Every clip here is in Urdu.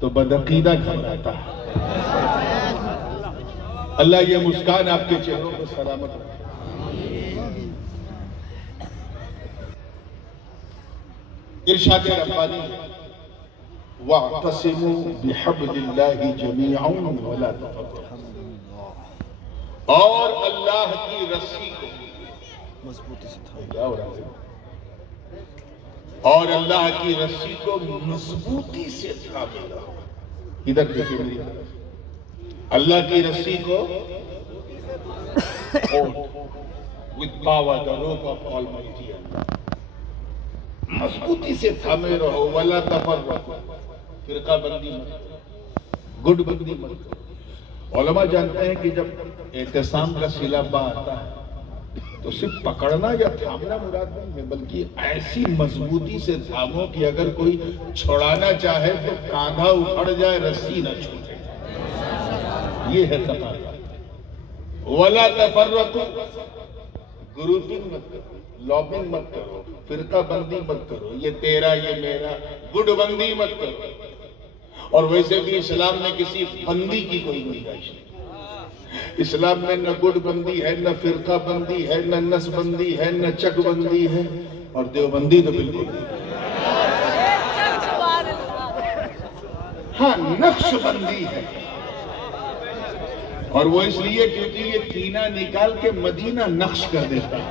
تو بدعقیدہ گھبراتا ہے۔ اللہ یہ مسکان آپ کے چہروں پر سلامت رکھے۔ ارشاد ربانی وَاعْتَصِمُوا بِحَبْلِ اللَّهِ جَمِيعًا وَلَا تَفَرَّقُوا، اور اللہ کی رسی کو اور اللہ کی رسی کو مضبوطی سے تھامے رہو۔ ادھر دیکھیں میری طرف، اللہ کی رسی کو with power the rope of Almighty Allah مضبوطی سے تھامے رہو۔ وَلَا تَفَرَّقُوا، فرقہ بندی مت کرو، گٹ بندی مت کرو۔ علماء جانتے ہیں کہ جب اعتصام کا صلہ با آتا ہے تو صرف پکڑنا یا تھامنا مراد نہیں ہے، بلکہ ایسی مضبوطی سے تھامو کہ اگر کوئی چھوڑانا چاہے تو کاندھا اکھڑ جائے، رسی نہ چھوٹے۔ یہ ہے تقاضا۔ وَلَا تَفَرَّقُوا، گروپنگ مت کرو، لابنگ مت کرو، فرقہ بندی مت کرو، یہ تیرا یہ میرا، گڈ بندی مت کرو۔ اور ویسے بھی اسلام میں کسی بندی کی کوئی گنجائش نہیں۔ اسلام میں نہ گڈ بندی ہے، نہ فرقہ بندی ہے، نہ نس بندی ہے، نہ چک بندی ہے، اور دیوبندی تو بالکل نہیں۔ ہاں نقش بندی ہے، اور وہ اس لیے کیونکہ یہ کینہ نکال کے مدینہ نقش کر دیتا ہے،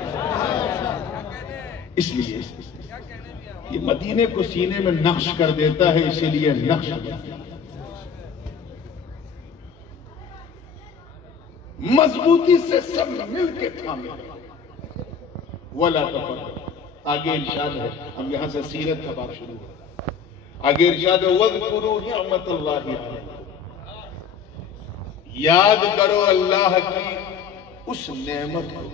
اس لیے یہ مدینے کو سینے میں نقش کر دیتا ہے، اسی لیے نقش مضبوطی سے سب مل کے تھامے۔ وَلَا تَفَرَّقُوا، آگے ارشاد ہے، ہم یہاں سے سیرت کا باب شروع ہے، آگے ارشاد ہے وَاذْكُرُوا نِعْمَةَ اللَّهِ عَلَيْكُمْ، یاد کرو اللہ کی اس نعمت کو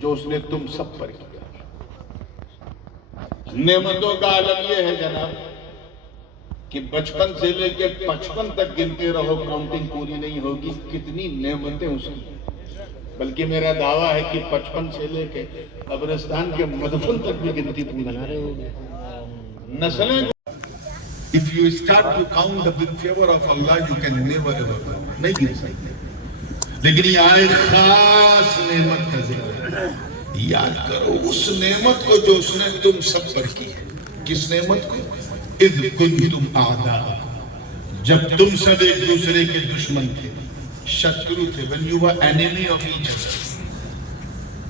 جو اس نے تم سب پر کیا۔ نعمتوں کا عالم یہ ہے جناب کہ بچپن سے لے کے 55 تک گنتے رہو، کاؤنٹنگ پوری نہیں ہوگی، کتنی نعمتیں اس کی۔ بلکہ میرا دعویٰ ہے کہ 55 سے لے کے قبرستان کے مدفن تک بھی گنتی پوری نہیں ہوگی۔ نسلیں if you start to count the big favor of Allah you can never ever نہیں گن سکتے، لیکن یہ آئے خاص نعمت کا ذکر ہے۔ یاد کرو اس نعمت کو جو اس نے تم سب پر کی ہے۔ کس نعمت کو؟ اذ کنتم اعداء، جب تم سب ایک دوسرے کے دشمن تھے، شترو تھے، when you were enemy of each other۔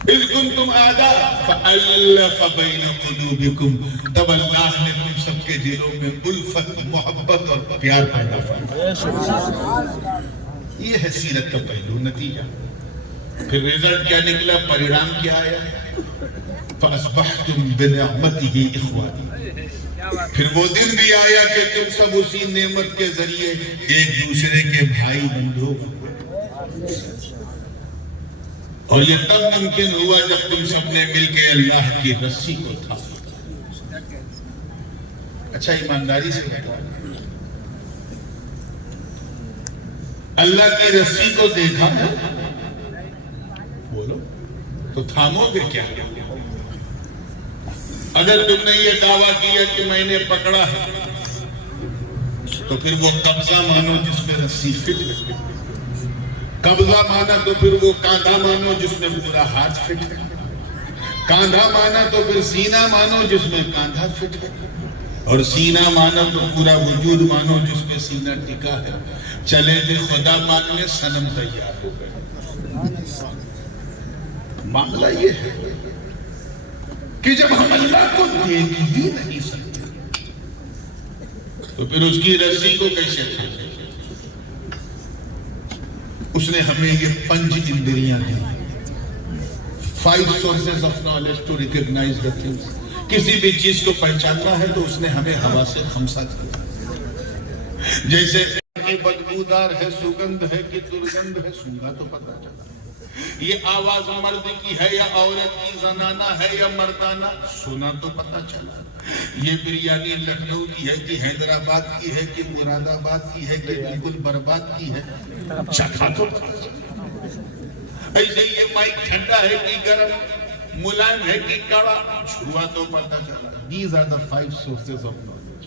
اذ کنتم اعداء فألف بین قلوبکم، تب اللہ نے تم سب کے دلوں میں الفت، محبت اور پیار پیدا فرمایا۔ یہ ہے سیرت کا پہلو، نتیجہ۔ پھر رزلٹ کیا نکلا، پریڑام کیا آیا؟ فَأَصْبَحْتُمْ بِنِعْمَتِهِ إِخْوَانًا، پھر وہ دن بھی آیا کہ تم سب اسی نعمت کے ذریعے ایک دوسرے کے بھائی بندھو، اور یہ تب ممکن ہوا جب تم سب نے مل کے اللہ کی رسی کو تھاما۔ اچھا ایمانداری سے کہتا ہے، اللہ کی رسی کو دیکھا ہے، بولو تو تھامو گے کیا؟ اگر تم نے یہ دعویٰ کیا کہ میں نے پکڑا ہے تو پھر وہ قبضہ مانو جس میں رسی فٹ ہے، قبضہ مانا تو پھر وہ کاندھا مانو جس میں پورا ہاتھ فٹ ہے، کاندھا مانا تو پھر سینہ مانو جس میں کاندھا فٹ ہے، اور سینہ مانا تو پورا وجود مانو جس میں سینہ ٹکا ہے۔ چلے تھے خدا ماننے، صنم تیار ہو گئے۔ معاملہ یہ ہے کہ جب ہم اللہ کو دیکھ ہی نہیں سکتے تو پھر اس کی رسی کو کیسے کھاتے؟ اس نے ہمیں یہ 5 اندریاں دی، 5 sources of knowledge to recognize the things۔ کسی بھی چیز کو پہچاننا ہے تو اس نے ہمیں حواس خمسہ دیا، جیسے کہ بدبودار ہے، سگندھ ہے کہ درگندھ ہے، سونگا تو پتہ چلا۔ یہ آواز مرد کی ہے یا عورت کی، زنانہ ہے یا مردانہ، سنا تو پتہ چلا۔ یہ بریانی لکھنؤ کی ہے کہ حیدرآباد کی ہے کہ مراد آباد کی ہے کہ بالکل برباد کی ہے، چکھا تو پتہ چلا۔ ایسے یہ مائک ٹھنڈا ہے کہ گرم، ملائم ہے کہ کڑا، چھوا تو پتہ چلا۔ These are the 5 sources of knowledge۔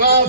5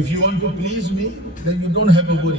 If you want to please me, then you don't have a worry.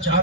4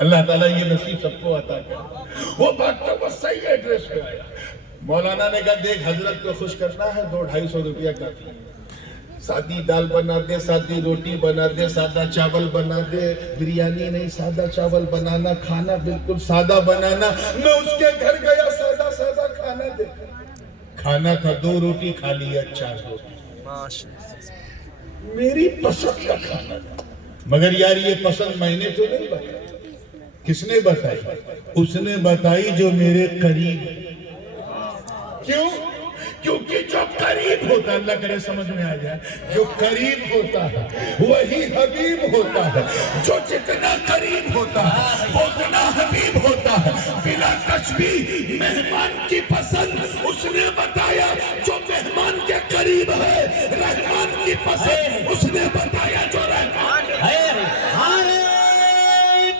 اللہ تعالیٰ یہ نصیب سب کو عطا کرے. وہ بھاگتا ہوا صحیح ایڈریس پہ آیا. مولانا نے کہا دیکھ حضرت کو خوش کرنا ہے 200-250 روپیہ کافی. سادی دال بنا دے, سادی روٹی بنا دے, سادہ چاول بنا دے, بریانی نہیں سادہ چاول بنانا, کھانا بالکل سادہ بنانا. میں اس کے گھر گیا, سادہ سادہ کھانا دے. کھانا تھا 2 روٹی, کھا لیا 4 روٹی. میری پسند کا کھانا تھا, مگر یار یہ پسند میں نے تو نہیں بتائی. کس نے بتائی؟ اس نے بتائی جو میرے قریب. کیوں؟ کیونکہ جو قریب ہوتا ہے, اللہ کرے سمجھ میں آ جائے, جو قریب ہوتا ہے وہی حبیب ہوتا ہے. جو جتنا قریب ہوتا ہے اتنا حبیب ہوتا ہے. بلا تشبیہ مہمان کی پسند اس نے بتایا جو مہمان کے قریب ہے, رحمان کی پسند اس نے بتایا جو رحمان ہے. نعرہ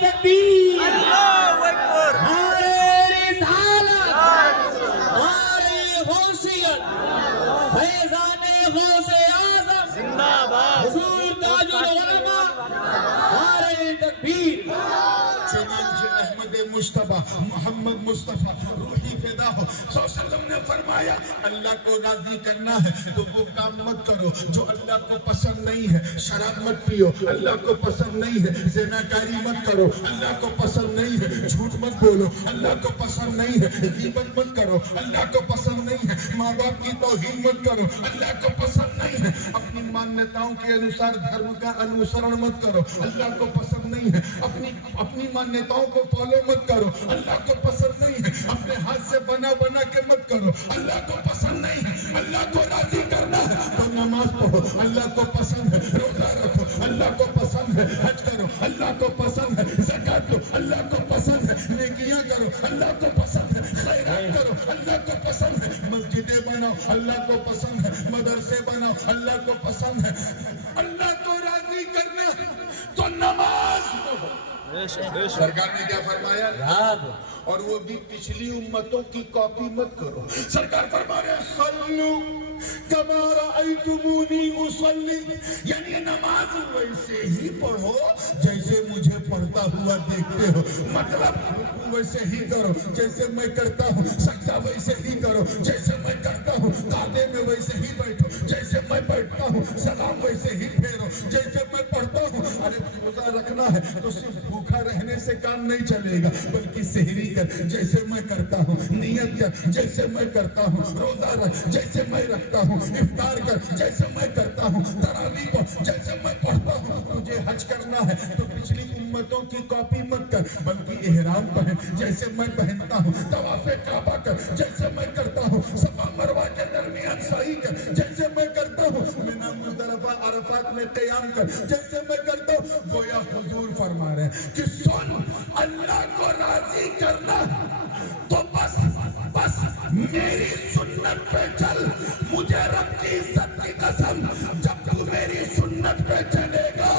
تکبیر, اللہ اکبر, نعرہ رسالت, نعرہ غوثیت, فیضان غوث اعظم زندہ باد, حضور تاج العلماء, نعرہ تکبیر. چنانچہ احمد مصطفیٰ محمد مصطفیٰ روحی فدا ہو صلی اللہ علیہ وسلم نے فرمایا اللہ کو راضی کرنا ہے تو وہ کام مت کرو جو اللہ کو پسند نہیں ہے. شراب مت پیو, اللہ کو پسند نہیں ہے. زناکاری مت کرو, اللہ کو پسند نہیں ہے. جھوٹ مت بولو, اللہ کو پسند نہیں ہے. غیبت مت کرو, اللہ کو پسند نہیں ہے. ماں باپ کی توہین مت کرو, اللہ کو پسند نہیں ہے. اپنی مانیتاؤں کے انوسار دھرم کا انوسرن مت کرو, اللہ کو پسند نہیں ہے. اپنی مانیتاؤں کو فالو مت کرو, اللہ کو پسند نہیں ہے. اپنے ہاتھ سے بنا کے مت کرو, اللہ کو پسند نہیں ہے. اللہ کو راضی کرنا ہے تو نماز پڑھو, اللہ کو پسند ہے. روزہ رکھو, اللہ کو پسند ہے. حج کرو, اللہ کو پسند ہے. زکات دو, اللہ کو پسند ہے. نیکیاں کرو, اللہ کو پسند ہے. خیرات کرو, اللہ کو پسند ہے. مسجدیں بناؤ, اللہ کو پسند ہے. مدرسے بناؤ, اللہ کو پسند ہے. اللہ کو راضی کرنا ہے تو نماز پڑھو. سرکار نے کیا فرمایا؟ اور وہ بھی پچھلی امتوں کی کاپی مت کرو. سرکار فرما رہے ہیں صلو کما رأیتمونی اصلی, یعنی نماز ویسے ہی پڑھو جیسے مجھے پڑھتا ہوا دیکھتے ہو. مطلب ویسے ہی کرو جیسے میں کرتا ہوں. سجدہ ویسے ہی کرو جیسے میں کرتا ہوں. قعدے میں ویسے ہی بیٹھو جیسے میں بیٹھتا ہوں. سلام ویسے ہی پھیرو جیسے میں پڑھتا ہوں. ارے روزہ رکھنا ہے تو صرف بھوکا رہنے سے کام نہیں چلے گا, بلکہ سحری کر جیسے میں کرتا ہوں. نیت کر جیسے میں کرتا ہوں. روزہ رکھ جیسے میں رکھتا ہوں. افطار کر جیسے میں کرتا ہوں. تراویح پڑھ جیسے میں پڑھتا ہوں. تجھے حج کرنا ہے تو پچھلی امتوں کی کاپی مت کر, بلکہ احرام پہن جیسے میں پہنتا ہوں. طواف کعبہ کر جیسے میں کرتا ہوں. صفا مروہ کے درمیان سعی کر جیسے میں کرتا ہوں. منا مزدلفہ عرفات میں قیام کر جیسے میں کرتا ہوں. گویا حضور فرما رہے ہیں کہ سن, اللہ کو راضی کرنا تو بس میری سنت پہ چل. مجھے رب کی عزت کی قسم, جب تو میری سنت پہ چلے گا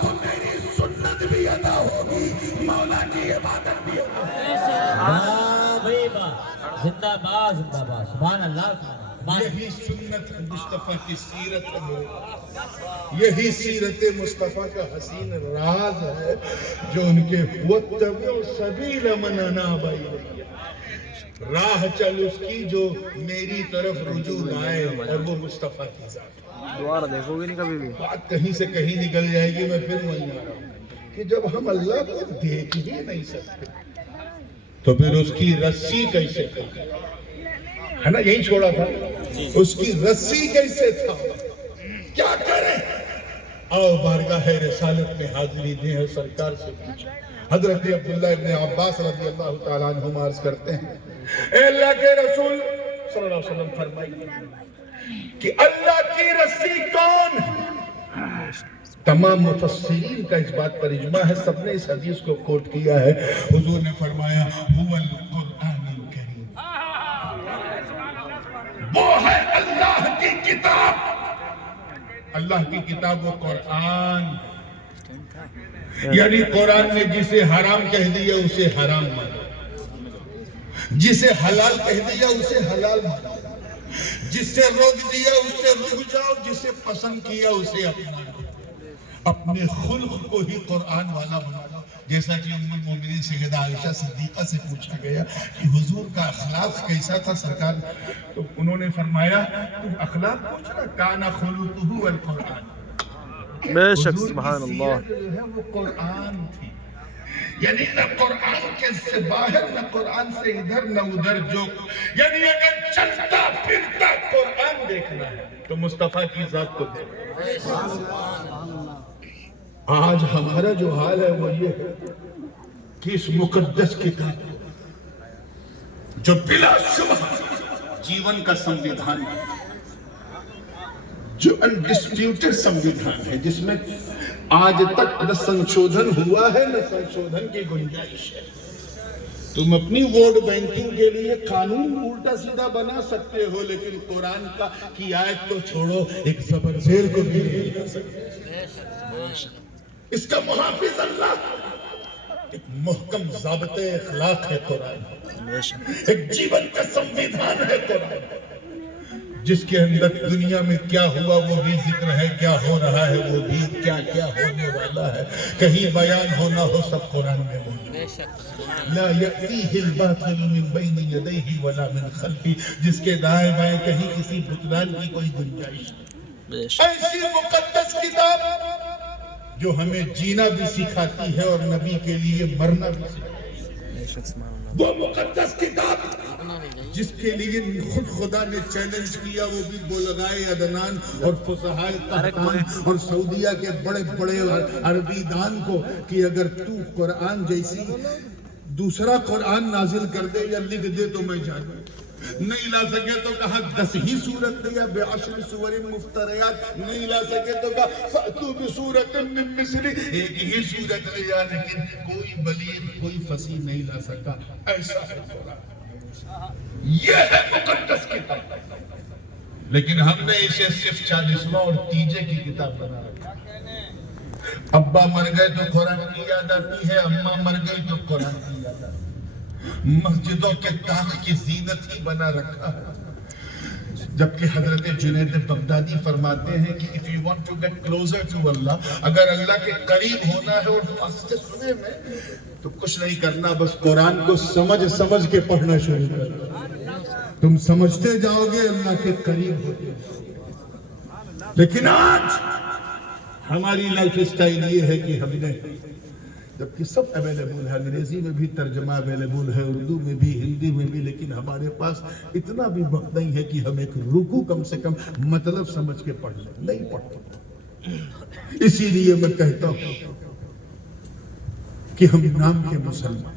تو میری سنت بھی ادا ہوگی, مولا کی عبادت بھی ہوگی. زندہ باد, زندہ باد, سبحان اللہ. یہی سنت مصطفیٰ کی سیرت ہے. یہی سیرت مصطفیٰ کا حسین راز ہے جو ان کے وَاتَّبِعُ سَبِيلَ مَنْ أَنَابَ إِلَيَّ, راہ چل اس کی جو میری طرف رجوع لائے, اور وہ مصطفیٰ کی ذات. دوبارہ دیکھو گے نہیں کبھی بھی. بات کہیں سے کہیں نکل جائے گی. میں پھر وہیں آ رہا ہوں کہ جب ہم اللہ کو دیکھ ہی نہیں سکتے تو پھر اس کی رسی کیسے کریں, ہے نا, یہی چھوڑا تھا. اس کی رسی کیسے تھا, کیا کریں. آؤ بارگاہ رسالت میں حاضری دیں اور سرکار سے پوچھیں. حضرت عبداللہ ابن عباس رضی اللہ تعالیٰ عنہما عرض کرتے ہیں, اے اللہ کے رسول صلی اللہ علیہ وسلم فرمائیے کہ اللہ کی رسی کون. تمام مفسرین کا اس بات پر اجماع ہے, سب نے اس حدیث کو کوٹ کیا ہے. حضور نے فرمایا هو القرآن الکریم, وہ ہے اللہ کی کتاب. اللہ کی کتاب وہ قرآن, یعنی قرآن نے جسے حرام کہہ دیا اسے حرام مانا, جسے حلال کہہ دیا اسے حلال مانا, جس سے روک دیا اس سے رک جاؤ, جسے پسند کیا اسے اپناؤ. اپنے خلق کو ہی قرآن والا بنا لو. جیسا کہ ام المومنین سیدہ عائشہ صدیقہ سے پوچھا گیا کہ حضور کا اخلاق کیسا تھا سرکار، تو انہوں نے فرمایا تم اخلاق پوچھ رہا، کان خلقہ القرآن. بے شک حضور کی سبحان اللہ. سیرت جو ہے وہ قرآن تھی، یعنی نہ قرآن کے سے باہر نہ قرآن سے ادھر نہ ادھر، جو یعنی اگر چلتا پھرتا قرآن دیکھنا ہے تو مصطفیٰ کی ذات کو دیکھنا. آج ہمارا جو حال ہے وہ یہ ہے کہ اس مقدس کتاب جو بلا شبہ جیون کا سمویدھان ہے، جو انڈسپیوٹڈ سمویدھان ہے، جس میں آج تک نہ سنشودھن ہوا ہے نہ سنشودھن کی گنجائش ہے. تم اپنی ووٹ بینکنگ کے لیے قانون الٹا سیدھا بنا سکتے ہو، لیکن قرآن کی آیت تو چھوڑو، ایک زبر زیر کو بھی نہیں کر سکتے. اس کا محافظ اللہ، ایک محکم ضابطۂ اخلاق ہے قرآن، بے شک ایک جیون کا سمویدھان ہے قرآن، جس کے اندر دنیا میں کیا ہوا وہ بھی ذکر ہے، کیا ہو رہا ہے وہ بھی، کیا کیا ہونے والا ہے، کہیں بیان ہونا ہو سب قرآن میں موجود ہے. لا یأتیہ الباطل من بین یدیہ ولا من خلفہ، جس کے دائیں بائیں کہیں کسی بطلان کی کوئی گنجائش نہیں. بے شک ایسی مقدس کتاب جو ہمیں جینا بھی سکھاتی ہے اور نبی کے لیے مرنا بھی سکھاتی ہے. بے شک سبحان اللہ. وہ مقدس کتاب جس کے لیے خود خدا نے چیلنج کیا، وہ بھی بلغائے عدنان اور فصحائے قحطان اور سعودیہ کے بڑے بڑے عربی دان کو کہ اگر تو قرآن جیسی دوسرا قرآن نازل کر دے یا لکھ دے تو میں جانوں. نہیں لا سکے تو کہا 10 ہی سورت یا بعشر سور مفتریات، نہیں لا سکے تو کہا فأتوا بسورۃ من مثلہ، ایک ہی سورت لیا، لیکن کوئی بلیغ کوئی فصیح نہیں لا سکا. ایسا ہے قرآن، یہ ہے مقدس کتاب. لیکن ہم نے اسے صرف 40واں اور تیجے کی کتاب بنا رکھا. ابا مر گئے تو قرآن کی یاد آتی ہے، اماں مر گئی تو قرآن کی یاد آتی ہے. مسجدوں کے طاق کی زینت ہی بنا رکھا ہے. جبکہ حضرت جنید بغدادی فرماتے ہیں کہ if you want to get closer to Allah، اگر اللہ کے قریب ہونا ہے اور fastest way میں، تو کچھ نہیں کرنا، بس قرآن کو سمجھ کے پڑھنا شروع کرنا. تم سمجھتے جاؤ گے اللہ کے قریب ہوتے. لیکن آج ہماری لائف اسٹائل یہ ہے کہ ہم نے، جبکہ سب اویلیبل ہے، انگریزی میں بھی ترجمہ اویلیبل ہے، اردو میں بھی، ہندی میں بھی، لیکن ہمارے پاس اتنا بھی وقت نہیں ہے کہ ہم ایک رکوع کم سے کم مطلب سمجھ کے پڑھ لیں. نہیں پڑھتے. اسی لیے میں کہتا ہوں کہ ہم نام کے مسلمان،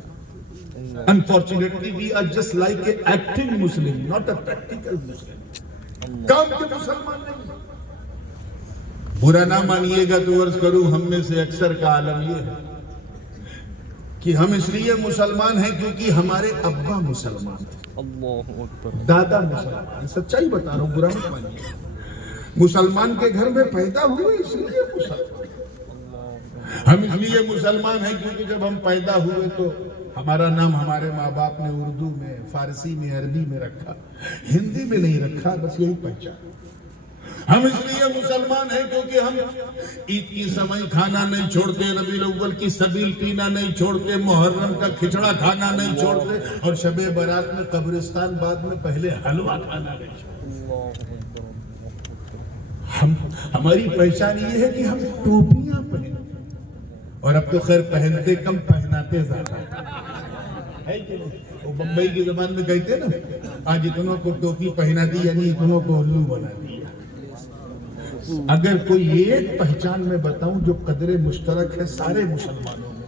unfortunately we are just like a acting Muslim, not a practical Muslim. کام کے مسلمان نہیں. برا نہ مانیے گا تو عرض کروں، ہم میں سے اکثر کا عالم یہ ہے کہ ہم اس لیے مسلمان ہیں کیونکہ ہمارے ابا مسلمان تھے، اللہ اکبر. دادا مسلمان. سچائی بتا رہا ہوں، برا مت مانیے. مسلمان کے گھر میں پیدا ہوئے اس لیے مسلمان. ہم اس لیے مسلمان ہیں کیونکہ جب ہم پیدا ہوئے تو ہمارا نام ہمارے ماں باپ نے اردو میں، فارسی میں، عربی میں رکھا، ہندی میں نہیں رکھا، بس یہی پہچان. ہم اس لیے مسلمان ہیں کیونکہ ہم عید کی سمئی کھانا نہیں چھوڑتے، ربیع الاول کی سبیل پینا نہیں چھوڑتے، محرم کا کھچڑا کھانا نہیں چھوڑتے، اور شب برات میں قبرستان بعد میں پہلے حلوہ کھانا نہیں چھوڑتے. ہماری پہچان یہ ہے کہ ہم ٹوپیاں پہنتے، اور اب تو خیر پہنتے کم پہناتے زیادہ ہے کہ نہیں. وہ بمبئی کی زبان میں کہتے نا، آج اتنوں کو ٹوپی پہنا دی یعنی اتنوں کو الو بنا دیا. اگر کوئی ایک پہچان میں بتاؤں جو قدر مشترک ہے سارے مسلمانوں میں،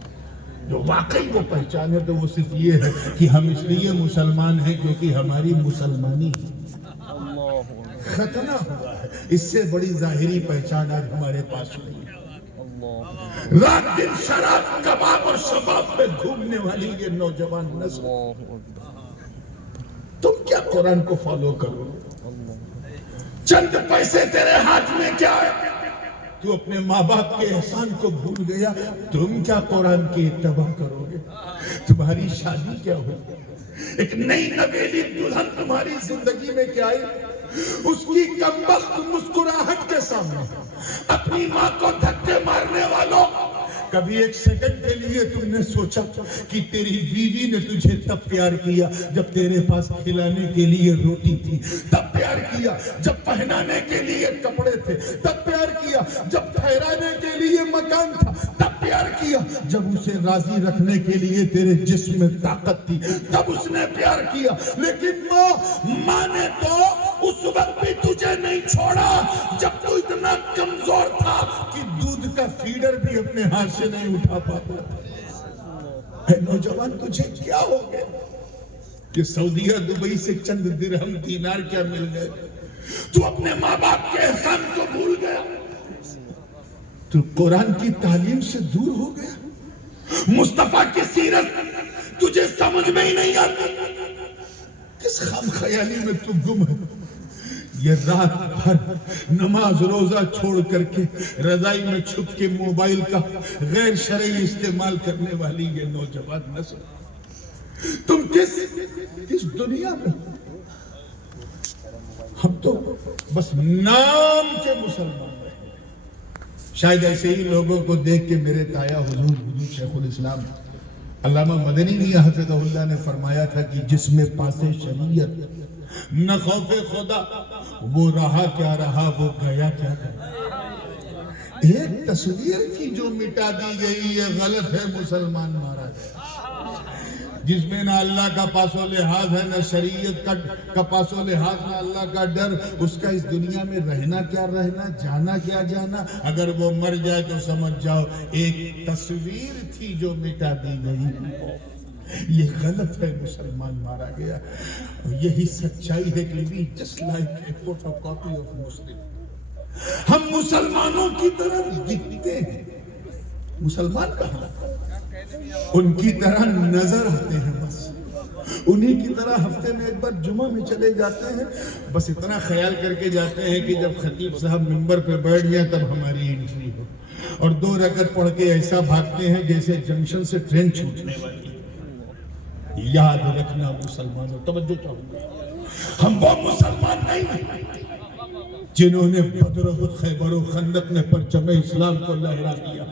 جو واقعی وہ پہچان ہے، تو وہ صرف یہ ہے کہ ہم اس لیے مسلمان ہیں کیونکہ ہماری مسلمانی ختنہ ہوا ہے. اس سے بڑی ظاہری پہچان آج ہمارے پاس نہیں ہے. رات دن شراب، کباب اور شباب میں گھومنے والی یہ نوجوان نسل، تم کیا قرآن کو فالو کرو؟ چند پیسے تیرے ہاتھ میں کیا ہے؟ تو اپنے ماں باپ کے احسان کو بھول گیا. تم کیا قرآن کی اتباع کرو گے؟ تمہاری شادی کیا ہوگی؟ ایک نئی نویلی دلہن تمہاری زندگی میں کیا آئی؟ اس کی کمبخت مسکراہٹ کے سامنے اپنی ماں کو دھکے مارنے والوں، کبھی ایک سیکنڈ کے لیے تم نے سوچا کہ تیری بیوی نے تجھے تب پیار کیا جب تیرے پاس کھلانے کے لیے روٹی تھی، تب پیار کیا جب پہنانے کے لیے کپڑے تھے، تب پیار کیا جب ٹھہرانے کے لیے مکان تھا، تب پیار کیا جب اسے راضی رکھنے کے لیے تیرے جسم میں طاقت تھی، تب اس نے پیار کیا۔ لیکن ماں نے تو اس وقت بھی تجھے نہیں چھوڑا جب تو اتنا کمزور تھا کہ دودھ کا فیڈر بھی اپنے ہاتھ سے نہیں اٹھا پاتا تھا۔ اے نوجوان، تجھے کیا ہو گیا کہ سعودیہ دبئی سے چند درہم دینار کیا مل گئے؟ تو اپنے ماں باپ کے احسان کو بھول گیا، تو قرآن کی تعلیم سے دور ہو گیا، مصطفیٰ کی سیرت تجھے سمجھ میں ہی نہیں آتی، کس خام خیالی میں تو گم ہے؟ یہ رات بھر نماز روزہ چھوڑ کر کے رضائی میں چھپ کے موبائل کا غیر شرعی استعمال کرنے والی یہ نوجوان نسل، تم کس دنیا میں؟ ہم تو بس نام کے مسلمان ہیں۔ شاید ایسے ہی لوگوں کو دیکھ کے میرے تایا حضور شیخ الاسلام علامہ مدنی میاں حفظہ اللہ نے فرمایا تھا کہ جس میں پاس شریعت نہ خوف خدا، وہ رہا کیا رہا، وہ گیا کیا گیا۔ ایک تصویر تھی جو مٹا دی گئی، یہ غلط ہے، مسلمان مارا گیا، جس میں نہ اللہ کا پاس و لحاظ ہے، نہ شریعت کا پاس و لحاظ، نہ اللہ کا ڈر، اس کا اس دنیا میں رہنا کیا رہنا، جانا کیا جانا۔ اگر وہ مر جائے تو سمجھ جاؤ ایک تصویر تھی جو مٹا دی گئی، یہ غلط ہے، مسلمان مارا گیا۔ یہی سچائی ہے کہ we just like a photocopy of Muslim۔ ہم مسلمانوں کی طرح دکھتے ہیں، مسلمان کہاں؟ ان کی طرح نظر آتے ہیں، بس انہی کی طرح ہفتے میں ایک بار جمعہ میں چلے جاتے ہیں، بس اتنا خیال کر کے جاتے ہیں کہ جب خطیب صاحب منبر پہ بیٹھ جائیں تب ہماری انٹری ہو، اور 2 رکعت پڑھ کے ایسا بھاگتے ہیں جیسے جنکشن سے ٹرین چھوٹنے والی۔ یاد رکھنا مسلمانوں، توجہ چاہوں گا، ہم وہ مسلمان نہیں ہیں جنہوں نے بدر و خیبر و خندق میں پرچم اسلام کو لہرا دیا،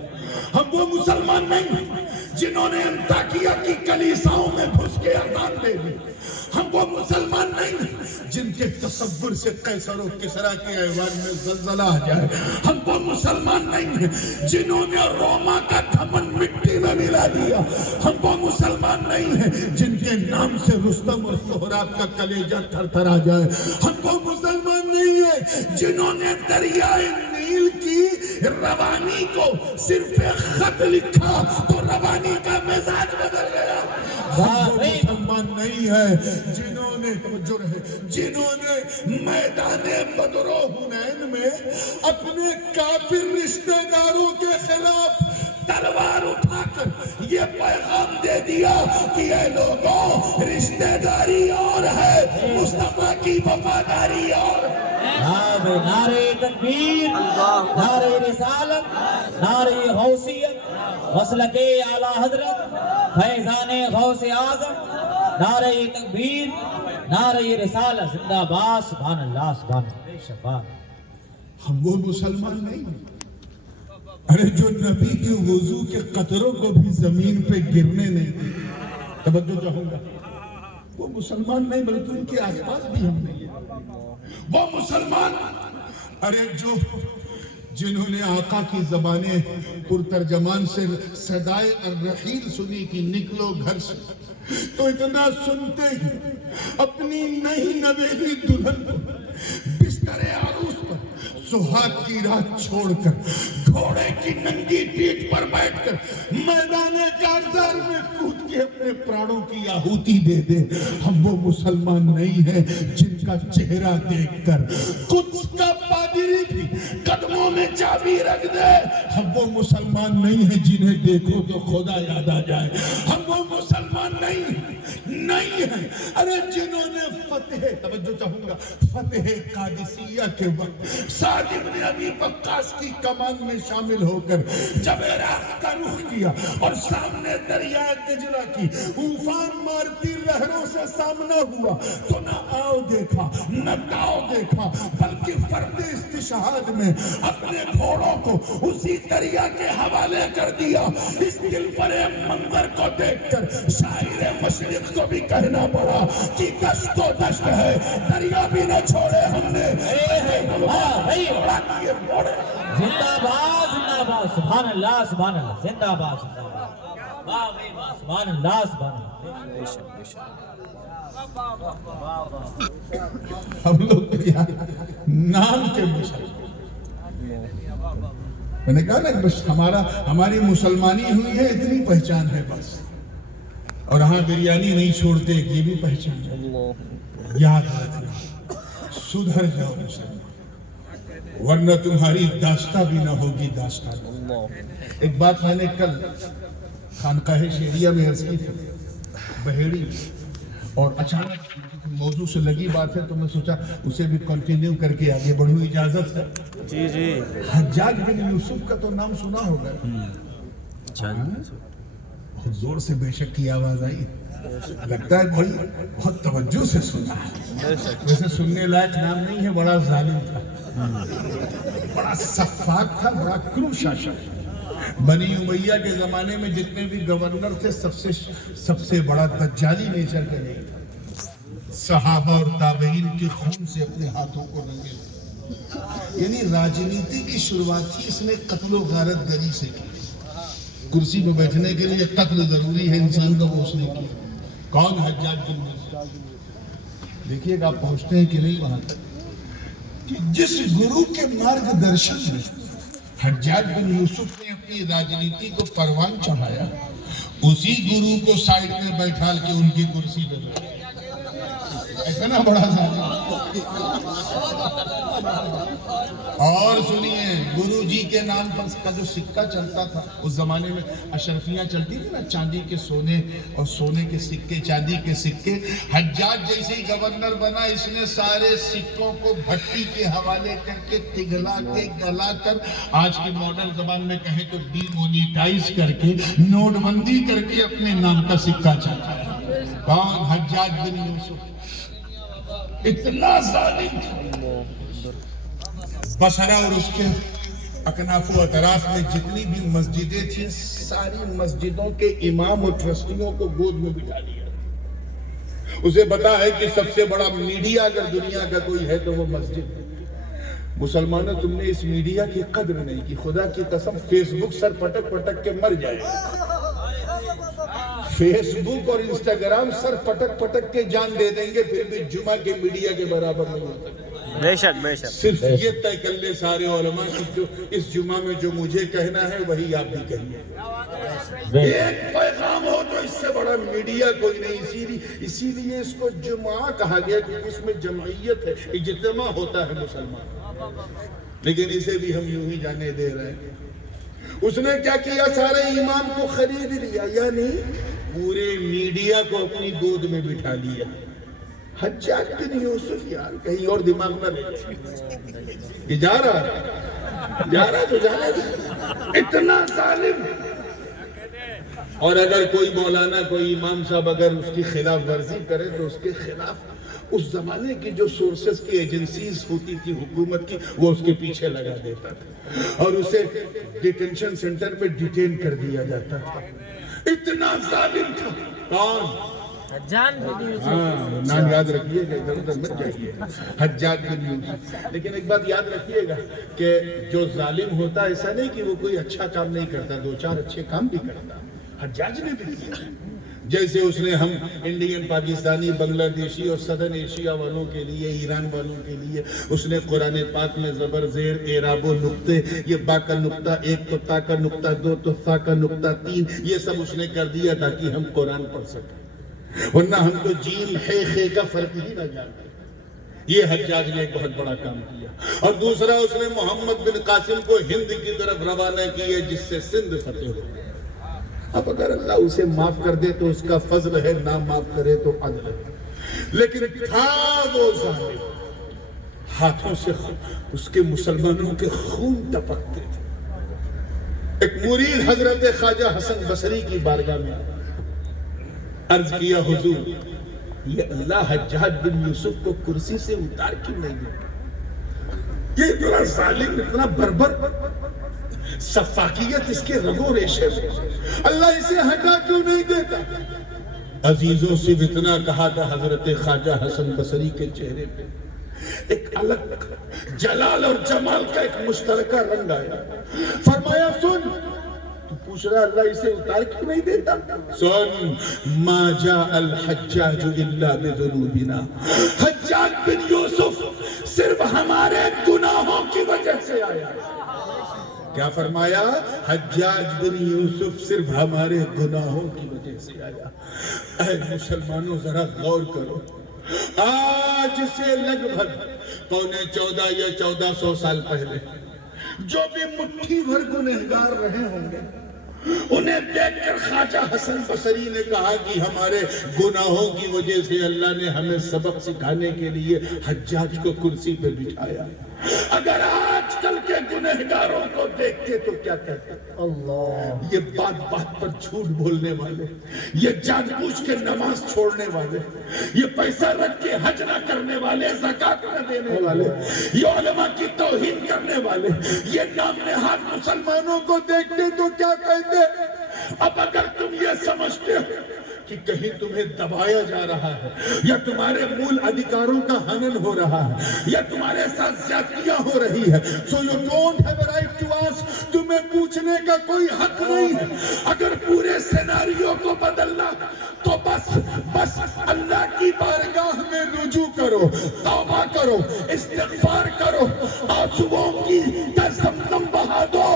ہم وہ مسلمان نہیں ہیں جنہوں نے انطاکیہ کی کلیساؤں میں گھس کے اذان دے دی، ہم وہ مسلمان نہیں ہیں جن کے تصور سے قیصر و کسریٰ کے ایوان میں زلزلہ آ جائے، ہم وہ مسلمان نہیں ہیں جنہوں نے روما کا دھمن مٹی میں ملا دیا، ہم وہ مسلمان نہیں ہیں جن کے نام سے رستم اور سہراب کا کلیجہ تھر تھر آ جائے، ہم وہ مسلمان نہیں ہیں جنہوں نے دریائے نیل کی روانی کو صرف خط لکھا تو روانی کا مزاج بدل گیا، ہم وہ مسلمان نہیں ہے جنہوں نے میدان بدر و حنین میں اپنے کافر رشتہ داروں کے خلاف تلوار اٹھا کر یہ پیغام دے دیا کہ اے لوگوں، رشتہ داری اور ہے، مصطفیٰ کی وفاداری اور ہے۔ نعرہ تکبیر، نعرہ رسالت، نعرہ غوثیت، مسلک اعلی حضرت فیضان غوث اعظم، نعرہ تکبیر، نعرہ رسالت، زندہ باد، سبحان اللہ، سبحان اللہ، شبان۔ ہم وہ مسلمان نہیں ہیں ارے جو نبی کے وضو کے قطروں کو بھی زمین پہ گرنے نہیں دیتے، توجہ چاہوں گا، وہ مسلمان نہیں بلکہ ان کے آس پاس بھی ہم نہیں ہیں، وہ مسلمان ارے جنہوں نے آقا کی زبانیں پرترجمان سے صدائے الرحیل سنی کہ نکلو گھر سے، تو اتنا سنتے ہی اپنی نئی نویلی دلہن کو بستر عروس پر سہاگ کی رات چھوڑ کر گھوڑے کی ننگی پیٹھ پر بیٹھ کر میدان کارزار میں کود کے اپنے پرانوں کی آہوتی دے دے۔ ہم وہ مسلمان نہیں ہیں جن کا چہرہ دیکھ کر قدس کا پادری بھی قدموں میں چابی رکھ دے۔ ہم وہ مسلمان نہیں ہیں جنہیں دیکھو تو خدا یاد آ جائے۔ ہم وہ مسلمان نہیں وہی ہیں ارے جنہوں نے فتح توجہ چاہوں گا فتح قادسیہ کے وقت سعد بن ابی وقاص کی کمان میں شامل ہو کر جب عراق کا رخ کیا اور سامنے دریائے دجلہ کی طوفان مارتی لہروں سے سامنا ہوا تو نہ آؤ دیکھا نہ تاؤ دیکھا بلکہ فرد استشہاد میں اپنے گھوڑوں کو اسی دریا کے حوالے کر دیا۔ اس دل فریب منظر کو دیکھ کر شاعر مشرق کو بھی کہنا پڑا کہ دشت و دشت ہے دریا بھی نہ چھوڑے ہم نے۔ زندہ باد زندہ باد سبحان اللہ سبحان اللہ زندہ باد زندہ باد واہ بھائی واہ سبحان اللہ سبحان اللہ۔ ہم لوگ یہاں نام کے مشرق میں نے کہا نا بس ہماری مسلمانی ہوئی ہے اتنی پہچان ہے بس، اور ہاں بریانی نہیں چھوڑتے یہ بھی پہچان ہے۔ یاد رکھنا سدھر جاؤ مسلمان ورنہ تمہاری داستہ بھی نہ ہوگی داستان۔ ایک بات میں نے کل خانقاہ شیریہ میں عرض کی تھی بہیڑی، اور اچانک موضوع سے لگی بات ہے تو میں سوچا اسے بھی کنٹینیو کر کے آگے بڑھوں، اجازت ہے؟ جی جی حجاج بن یوسف کا تو نام سنا ہوگا، بہت زور سے بے شک کی آواز آئی، لگتا ہے بھائی بہت توجہ سے سنا ہے، ویسے سننے لائق نام نہیں ہے، بڑا ظالم تھا، بڑا سفاک تھا، بڑا کرو شاشک۔ بنی امیہ کے زمانے میں جتنے بھی گورنر تھے سب سے بڑا دجالی نیچر کا نہیں تھا، صحابہ اور تابعین کے خون سے اپنے ہاتھوں کو رنگے، یعنی راجنیتی کی شروعات ہی اس نے قتل و غارت گری سے کی۔ کرسی پہ بیٹھنے کے لیے قتل ضروری ہے انسان کا، وہ اس نے کی۔ کون؟ حجاج بن یوسف۔ دیکھیے کہ آپ پہنچتے ہیں کہ نہیں وہاں تک کہ جس گرو کے مارگ درشن میں حجاج بن یوسف نے اپنی راجنیتی کو پروان چڑھایا، اسی گرو کو سائیڈ میں بیٹھا کے ان کی کرسی پہ بیٹھا، اتنا بڑا ظالم۔ اور سنیے گرو جی کے نام پر کا جو سکہ چلتا تھا اس زمانے میں، اشرفیاں چلتی تھی نا، چاندی کے سونے اور سونے کے سکے، چاندی کے سکے، حجاج جیسے ہی گورنر بنا اس نے سارے سکوں کو بھٹی کے حوالے کر کے پگھلا کے گلا کر، آج کی ماڈرن زبان میں کہیں تو ڈی مونیٹائز کر کے، نوٹ بندی کر کے اپنے نام کا سکہ چلایا۔ کون؟ حجاج بن یوسف۔ اتنا ظالم تھا۔ بصرہ اور اس کے اکناف و اطراف میں جتنی بھی مسجدیں تھیں ساری مسجدوں کے امام اور ٹرسٹیوں کو گود میں بٹھا لیا۔ اسے پتا ہے کہ سب سے بڑا میڈیا اگر دنیا کا کوئی ہے تو وہ مسجد ہے۔ مسلمانوں تم نے اس میڈیا کی قدر نہیں کی، خدا کی قسم فیس بک سر پٹک پٹک کے مر جائے، فیس بک اور انسٹاگرام سر پٹک پٹک کے جان دے دیں گے، پھر بھی جمعہ کے میڈیا کے برابر نہیں ہو سکتے۔ بے شک بے شک۔ صرف یہ طے کر لے سارے علماء کی جو اس جمعہ میں جو مجھے کہنا ہے وہی آپ بھی کہیے۔ ایک پیغام ہو تو اس سے بڑا میڈیا کوئی نہیں، اسی لیے اس کو جمعہ کہا گیا کیونکہ اس میں جمعیت ہے، اجتماع ہوتا ہے مسلمان، لیکن اسے بھی ہم یوں ہی جانے دے رہے ہیں۔ اس نے کیا کیا؟ سارے امام کو خرید لیا، یعنی پورے میڈیا کو اپنی گود میں بٹھا لیا۔ حجاج بن یوسف یار کہیں اور دماغ نہ لے، کہ جا رہا تو جانے دے، اتنا ظالم۔ اور اگر کوئی مولانا کوئی امام صاحب اگر اس کی خلاف ورزی کرے تو اس کے خلاف اس زمانے کی جو سورسز کی ایجنسیز ہوتی تھی حکومت کی وہ اس کے پیچھے لگا دیتا تھا اور اسے ڈیٹینشن سینٹر میں ڈیٹین کر دیا جاتا تھا۔ اتنا ظالم تھا۔ کون؟ حجاج بن یوسف۔ نام یاد رکھیے گا، ادھر ادھر مت جائیے، حجاج بن یوسف۔ لیکن ایک بات یاد رکھیے گا کہ جو ظالم ہوتا ایسا نہیں کہ وہ کوئی اچھا کام نہیں کرتا، دو چار اچھے کام بھی کرتا۔ حجاج نے بھی کیا، جیسے اس نے ہم انڈین، پاکستانی، بنگلہ دیشی اور سدرن ایشیا والوں کے لیے، ایران والوں کے لیے اس نے قرآن پاک میں زبر زیر اعراب و نقطے، یہ با کا نقطہ ایک تو تا کا نقطہ دو تو سا کا نقطہ تین، یہ سب اس نے کر دیا تاکہ ہم قرآن پڑھ سکیں، ورنہ ہم تو جیم ہے خے کا فرق ہی نہ جانتے۔ یہ حجاج نے ایک بہت بڑا کام کیا۔ اور دوسرا اس نے محمد بن قاسم کو ہند کی طرف روانہ کیا جس سے سندھ فتح ہو گیا۔ اب اگر اللہ اسے معاف کر دے تو اس کا فضل ہے، نہ معاف کرے تو عدل ہے. لیکن تھا وہ ظالم، ہاتھوں سے اس کے مسلمانوں کے خون ٹپکتے تھے. ایک مرید حضرت خواجہ حسن بصری کی بارگاہ میں عرض کیا، حضور یہ اللہ حجاج بن یوسف کو کرسی سے اتار کیوں نہیں دیتا؟ یہ اتنا ظالم، اتنا بربر، سفاکیت اس کے رگوں ریشے میں، اللہ اسے ہٹا کیوں نہیں دیتا؟ عزیزوں سے اتنا کہا تھا، حضرت خواجہ حسن بصری کے چہرے پہ ایک الگ جلال اور جمال کا ایک مشترکہ رنگ آیا. فرمایا سن، تو پوچھ رہا اللہ اسے اتار کیوں نہیں دیتا؟ سن، ما جاء الحجاج الا بذنوبنا، حجاج بن یوسف صرف ہمارے گناہوں کی وجہ سے آیا. کیا فرمایا؟ حجاج بن یوسف صرف ہمارے گناہوں کی وجہ سے آیا. اے مسلمانوں ذرا غور کرو، آج سے لگ بھگ 14 یا 1400 سال پہلے جو بھی مٹھی بھر گنہگار رہے ہوں گے، انہیں دیکھ کر خواجہ حسن بصری نے کہا کہ ہمارے گناہوں کی وجہ سے اللہ نے ہمیں سبق سکھانے کے لیے حجاج کو کرسی پہ بٹھایا. اگر آج کل کے گنہگاروں کو دیکھتے تو کیا کہتے؟ اللہ، یہ بات بات پر جھوٹ بولنے والے، یہ جان بوجھ کے نماز چھوڑنے والے، یہ پیسہ رکھ کے حج نہ کرنے والے، زکات نہ دینے والے، یہ علماء کی توہین کرنے والے، یہ نام نہاد مسلمانوں کو دیکھتے تو کیا کہتے؟ اب اگر تم یہ سمجھتے ہو کہ کہیں تمہیں دبایا جا رہا ہے، یا تمہارے مول ادھیکاروں کا ہنن ہو رہا ہے، یا تمہارے ساتھ زیادتیاں ہو رہی ہے، so you don't have a right to ask، تمہیں پوچھنے کا کوئی حق نہیں ہے. اگر پورے سیناریو کو بدلنا تو بس اللہ کی بارگاہ میں رجوع کرو، توبہ کرو، استغفار کرو، آنسوؤں کی زمزم بہا دو.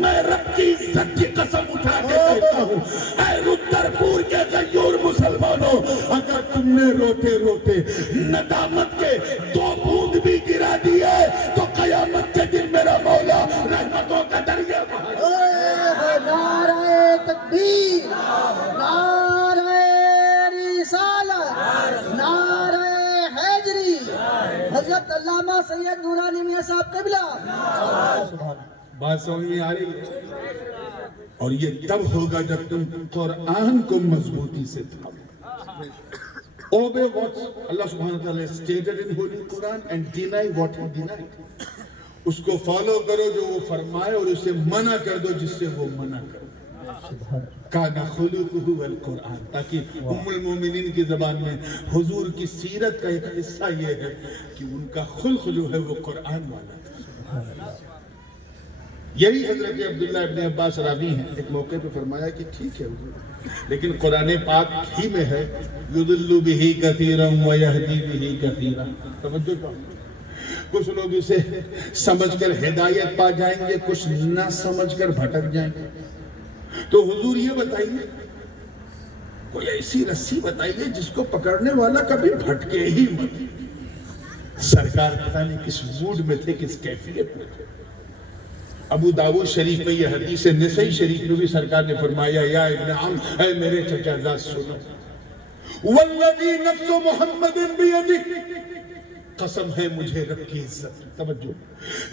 میں رب کی عزت کی قسم اٹھا کے کہتا ہوں، اے رودرپور کے غیور مسلمانوں، اگر تم نے روتے روتے ندامت کے 2 بوند بھی گرا دیے تو قیامت کے دن میرا مولا رحمتوں کا دریا بہا دے. نعرہ تکبیر، نعرہ رسالت، نعرہ حیدری، حضرت علامہ سید نورانی میاں صاحب قبلہ. بات سمجھ میں آ رہی ہے؟ اور یہ تب ہوگا جب تم قرآن کو مضبوطی سے تھامو. Obey what Allah subhanahu wa ta'ala stated in Holy Quran and deny what he denied. اس کو فالو کرو جو وہ فرمائے، اور اسے منع کر دو جس سے وہ منع کرو. کان خلقہ القرآن، تاکہ ام المومنین کی زبان میں حضور کی سیرت کا ایک حصہ یہ ہے کہ ان کا خلق جو ہے وہ قرآن والا تھا. یہی حضرت عبداللہ ابن عباس راوی ہیں، ایک موقع پہ فرمایا کہ ٹھیک ہے حضور، لیکن قرآن پاک ہی میں ہے یضل بہ کثیرا ویہدی بہ کثیرا. توجہ کرو، کچھ لوگ اسے سمجھ کر ہدایت پا جائیں گے، کچھ نہ سمجھ کر بھٹک جائیں گے. تو حضور یہ بتائیے، کوئی ایسی رسی بتائیے جس کو پکڑنے والا کبھی بھٹکے ہی مت. سرکار پتہ نہیں کس موڈ میں تھے، کس کیفیت میں تھے. ابو داؤد شریف میں یہ حدیث ہے، نسائی شریف میں بھی سرکار نے فرمایا، یا ابن عم، اے میرے چچا زاد سنو، والذی نفس محمد بیدہ، قسم ہے مجھے رب کی عزت، توجہ،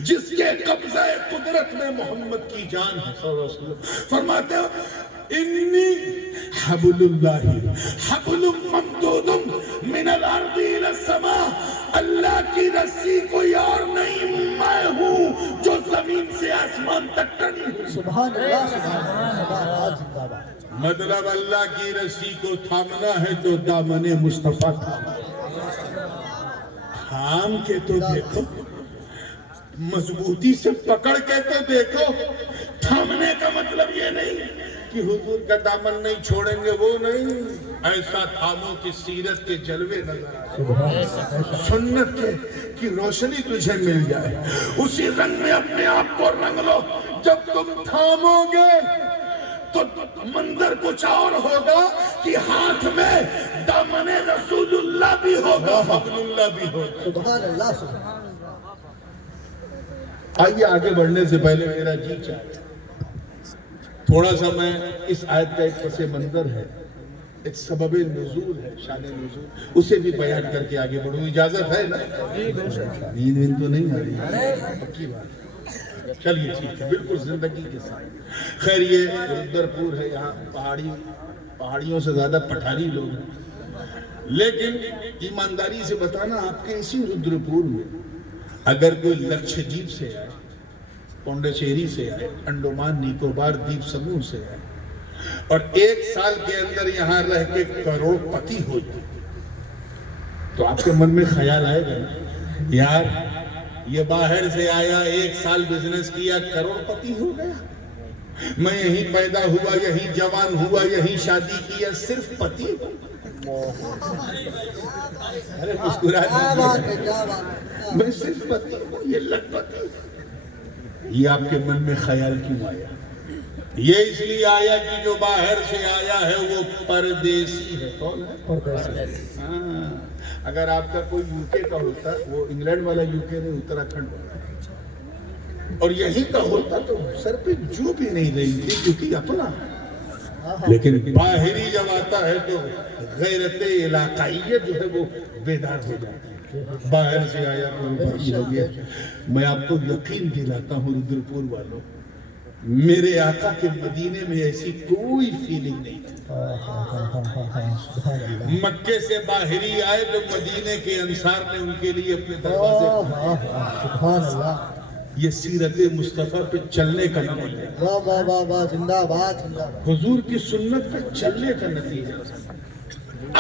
جس کے قبضہ قدرت میں محمد کی جان ہے صلی اللہ علیہ وسلم، فرماتے ہیں انی حبل اللہ حبل ممدود من الارض الى السماء، اللہ کی رسی کوئی اور نہیں، میں ہوں جو زمین سے آسمان تک ٹنی ہوں. سبحان اللہ، سبحان اللہ. مطلب اللہ کی رسی کو تھامنا ہے تو دامن مصطفیٰ تھام کے تو دیکھو، مضبوطی سے پکڑ کے تو دیکھو. تھامنے کا مطلب یہ نہیں کہ حضور کا دامن نہیں چھوڑیں گے، وہ نہیں. ایسا تھامو کہ سیرت کے جلوے نظر آئے، سنت کی روشنی تجھے مل جائے. اسی رنگ میں اپنے آپ کو رنگ لو. جب تم تھامو گے تو منظر کچھ اور ہوگا کہ ہاتھ میں دامن رسول اللہ بھی ہوگا، حبل اللہ بھی ہوگا. سبحان اللہ، سبحان آئیے آگے بڑھنے سے پہلے میرا جی چاہے تھوڑا سا میں اس آیت کا ایک پس منظر ہے، ایک سبب نزول ہے، شان نزول، اسے بھی بیان کر کے آگے بڑھوں. اجازت ہے نا؟ نیند وند تو نہیں آ رہی؟ پکی بات. چلیے ٹھیک ہے، بالکل زندگی کے ساتھ. خیر یہ رودرپور ہے، یہاں پہاڑیوں سے زیادہ پٹھاری لوگ ہیں، لیکن ایمانداری سے بتانا آپ کے اسی رودرپور میں اگر کوئی لکشدیپ سے آئے، پونڈچیری سے آئے، انڈومان نکوبار دیپ سموہ سے آئے اور 1 سال کے اندر یہاں رہ کے کروڑ پتی ہو جائے تو آپ کے من میں خیال آئے گا نا یار یہ باہر سے آیا، 1 سال بزنس کیا، کروڑ پتی ہو گیا. میں یہیں پیدا ہوا، یہیں جوان ہوا، یہیں شادی کیا، صرف پتی. ارے مسکرا کیا بات ہے، کیا بات ہے. میں صرف پتی ہوں، یہ لٹ پتی. یہ آپ کے من میں خیال کیوں آیا؟ یہ اس لیے آیا کہ جو باہر سے آیا ہے وہ پردیسی ہے. کون ہے؟ ہاں. اگر آپ کا کوئی یو کے کا ہوتا، وہ انگلینڈ والا یو کے نہیں، اتراکھنڈ والا، اور یہیں کا ہوتا تو سر پہ جو بھی نہیں رہی تھی کیونکہ اپنا. لیکن باہری جب آتا ہے تو غیرت علاقائیت جو ہے وہ بیدار ہو جاتی ہے. باہر سے آیا تو ہو گیا. میں آپ کو یقین دلاتا ہوں رودرپور والوں، میرے آقا کے مدینے میں ایسی کوئی فیلنگ نہیں تھی. مکے سے باہری آئے تو مدینے کے انصار نے ان کے لیے اپنے دروازے. سبحان اللہ. یہ سیرت مصطفیٰ پہ چلنے کا نتیجہ ہے. واہ واہ واہ واہ، زندہ باد زندہ باد. حضور کی سنت پہ چلنے کا نتیجہ.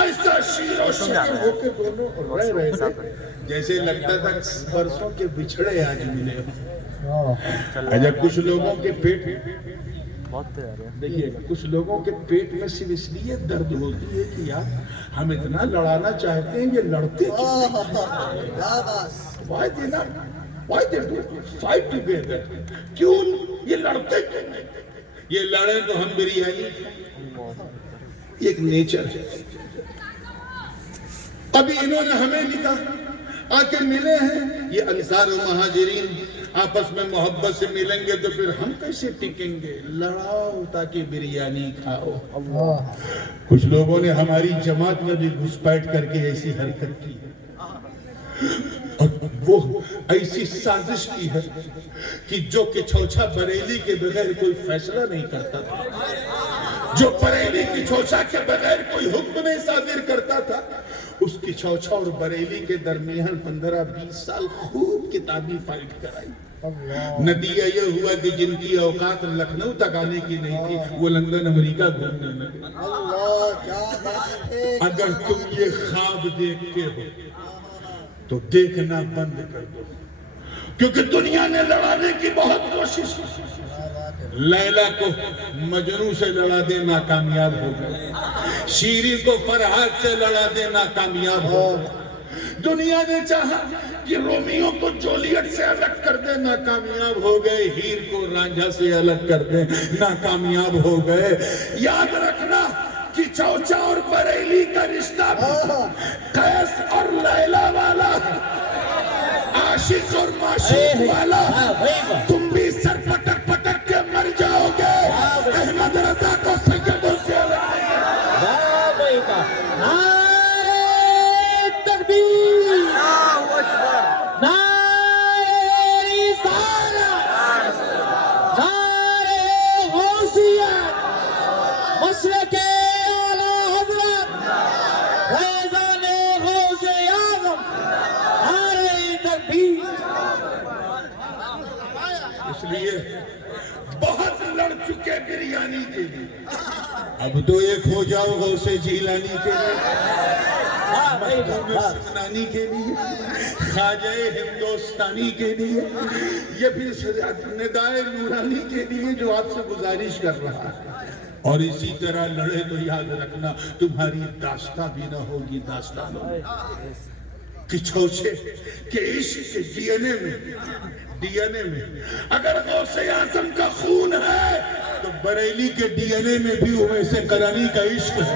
ایسا شیر و شکر ہو کے دونوں رہ رہے تھے جیسے لگتا تھا برسوں کے بچھڑے آج ملے. اچھا کچھ لوگوں کے پیٹ دیکھیے گا، کچھ لوگوں کے پیٹ میں صرف اس لیے درد ہوتی ہے کہ یار ہم اتنا لڑانا چاہتے ہیں، یہ لڑتے کیوں؟ کیا بات. Why they do fight together؟ کیوں یہ لڑتے کیوں نہیں؟ یہ لڑے تو ہم بریانی. ایک نیچر ہے. ابھی انہوں نے ہمیں لکھا آ کے ملے ہیں، یہ انصار و مہاجرین آپس میں محبت سے ملیں گے تو پھر ہم کیسے ٹکیں گے؟ لڑاؤ تاکہ بریانی کھاؤ. کچھ لوگوں نے ہماری جماعت میں بھی گھسپیٹ کر کے ایسی حرکت کی اور وہ ایسی سازش کی ہے کہ جو کہ چھوچا بریلی کے بغیر کوئی فیصلہ نہیں کرتا تھا، جو بریلی کی چھوچا کے بغیر کوئی حکم نہیں صادر کرتا تھا، اس کی چھوچا اور بریلی کے درمیان 15-20 سال خوب کتابی فائٹ کرائی. نتیجہ یہ ہوا کہ جن کی اوقات لکھنؤ تک آنے کی نہیں تھی وہ لندن امریکہ گھومنے لگے. اللہ کیا بات ہے. اگر تم یہ خواب دیکھتے ہو تو دیکھنا بند کر دو، کیونکہ دنیا نے لڑانے کی بہت کوشش کی. لیلا کو مجنوں سے لڑا دے ناکامیاب ہو گئے، شیریں کو فرحات سے لڑا دے ناکامیاب ہو گئے. دنیا نے چاہا کہ رومیو کو جولیٹ سے الگ کر دے، ناکامیاب ہو گئے. ہیر کو رانجھا سے الگ کر دے، ناکامیاب ہو گئے. یاد رکھنا کہ چوچا اور بریلی کا رشتہ قیس اور لیلا والا، عاشق اور معشوق والا. تم بھی سر پٹک پٹک کے مر جاؤ گے. احمد رضا کو سیدوں سے بہت لڑ چکے بریانی کے لیے. اب تو ایک ہو جاؤ غوث جیلانی کے لیے، سمنانی کے لیے، خواجہ ہندوستانی کے لیے، یہ پھر ندائے نورانی کے لیے جو آپ سے گزارش کر رہا ہے. اور اسی طرح لڑے تو یاد رکھنا تمہاری داستان بھی نہ ہوگی. داستان کہ چھوچے کہ عشق کے ڈی این اے میں اگر غوث اعظم کا خون ہے تو بریلی کے ڈی این اے میں بھی اویس کرانی کا عشق ہے.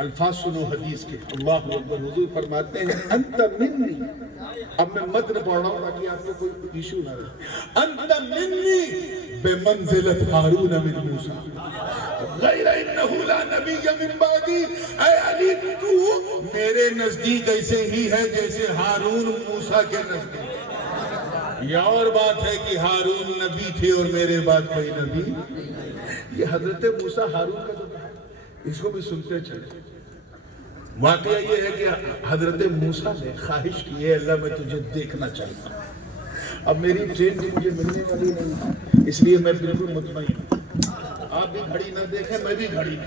الفاظ سنو حدیث کے. اللہ اکبر. حضور فرماتے ہیں انت منی. اب میں متن پڑھ رہا ہوں تاکہ آپ کو کوئی ایشو نہ رہے. انت منی بمنزلت ہارون من موسیٰ غیر انہ لا نبی من بعدی. اے علی تو میرے نزدیک ایسے ہی ہے جیسے ہارون موسیٰ کے نزدیک. یہ اور بات ہے کہ ہارون نبی تھے اور میرے بعد کوئی نبی. یہ حضرت موسیٰ ہارون کا جو اس کو بھی سنتے چلے. واقعہ یہ ہے کہ حضرت موسیٰ نے خواہش کی ہے اللہ میں تجھے دیکھنا چاہتا ہوں. اب میری ٹرین مجھے ملنے والی نہیں اس لیے میں بالکل مطمئن ہوں. آپ بھی گھڑی نہ دیکھیں میں بھی گھڑی نہ.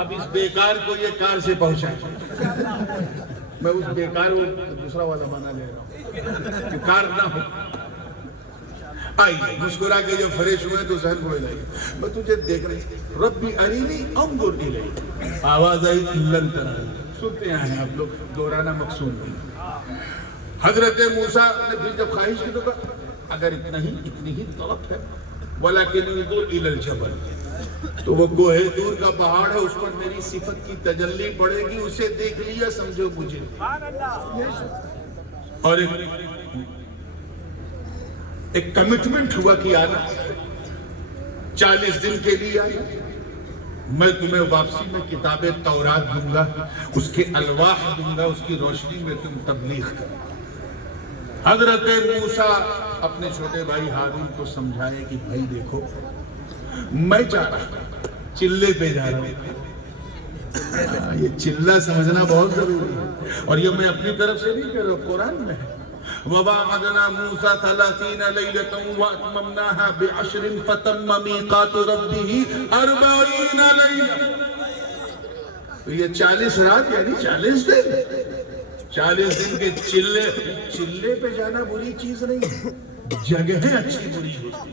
اب اس بیکار کو یہ کار سے پہنچائیں. میں اس بیکار کو دوسرا والا مانا لے رہا ہوں کہ کار نہ ہو. آئیے مسکرا کے جو فریش ہوئے تو ذہن کو لائیے. میں تجھے دیکھ رہی ربی ارینی انظر الیک. آواز آئی لن ترانی. سنتے ہیں آپ لوگ دہرانا مقصود نہیں. حضرت موسیٰ نے پھر جب خواہش کی تو کہا اگر اتنی ہی طلب ہے ولیکن انظر الی الجبل. تو وہ کوہ طور کا پہاڑ ہے اس پر میری صفت کی تجلی پڑے گی. اسے دیکھ لیا سمجھو مجھے. اور ایک کمٹمنٹ ہوا کہ آنا 40 دن کے لیے آنا. میں تمہیں واپسی میں کتاب تورات دوں گا اس کے الواح دوں گا. اس کی روشنی میں تم تبلیغ کرو. حضرت موسیٰ اپنے چھوٹے بھائی ہارون کو سمجھائے کہ بھائی دیکھو میں جا رہا ہوں چلے پہ جا رہا ہوں. یہ چلہ سمجھنا بہت ضروری ہے اور یہ میں اپنی طرف سے نہیں کہہ رہا ہوں قرآن میں ہے. وَوَاعَدْنَا مُوسَىٰ 30 لَيْلَةً وَأَتْمَمْنَاهَا بِعَشْرٍ فَتَمَّ مِيقَاتُ رَبِّهِ 40 لَيْلَةً. تو یہ 40 رات یعنی 40 دن. 40 دن کے چلے پہ جانا بری چیز نہیں ہے. جگہیں اچھی بری ہوتی.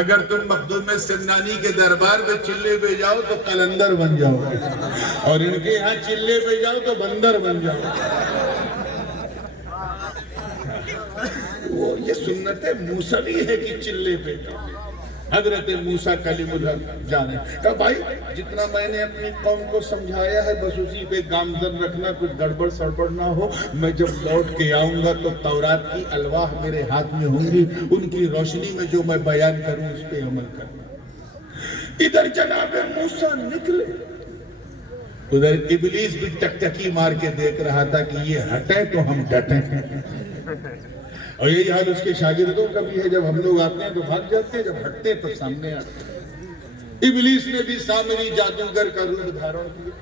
اگر تم مخدوم سمنانی کے دربار پہ چلے پہ جاؤ تو قلندر بن جاؤ اور ان کے یہاں چلے پہ جاؤ تو بندر بن جاؤ. وہ یہ سنت موسوی ہے کہ چلے پہ جاؤ. حضرت موسیٰ کلیم اللہ جانے کہا بھائی جتنا میں نے اپنی قوم کو سمجھایا ہے بس اسی پہ گامزن رکھنا. کچھ گڑبڑ سڑبڑ نہ ہو. میں جب لوٹ کے آؤں گا تو تورات کی الواح میرے ہاتھ میں ہوں گی. ان کی روشنی میں جو میں بیان کروں اس پہ عمل کرنا. ادھر جناب موسیٰ نکلے. ادھر ابلیس بھی ٹکٹکی مار کے دیکھ رہا تھا کہ یہ ہٹے تو ہم ڈٹیں. اور یہی حال اس کے شاگردوں کا بھی ہے. جب ہم لوگ آتے ہیں تو بھاگ جاتے ہیں, جب ہٹتے ہیں تو سامنے آتے ہیں. ابلیس نے بھی سامری جادوگر کا روپ دھارن کیا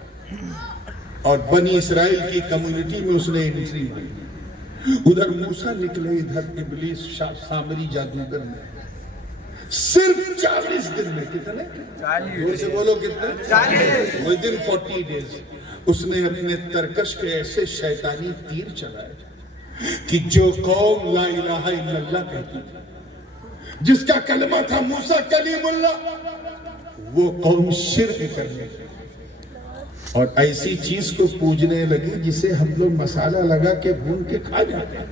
اور بنی اسرائیل کی کمیونٹی میں اس نے انٹری ماری. ادھر موسیٰ نکلے, ادھر ابلیس سامری جادوگر میں. صرف 40 دن میں کتنے؟ 40 سے بولو کتنے؟ 40 within 40 days اس نے اپنے ترکش کے ایسے شیطانی تیر چلائے کہ جو قوم لا الہ الا اللہ کہتی تھی, جس کا کلمہ تھا موسیٰ کلیم اللہ, وہ قوم شرک کرنے لگی اور ایسی چیز کو پوجنے لگی جسے ہم لوگ مسالہ لگا کے بھون کے کھا جاتے ہیں.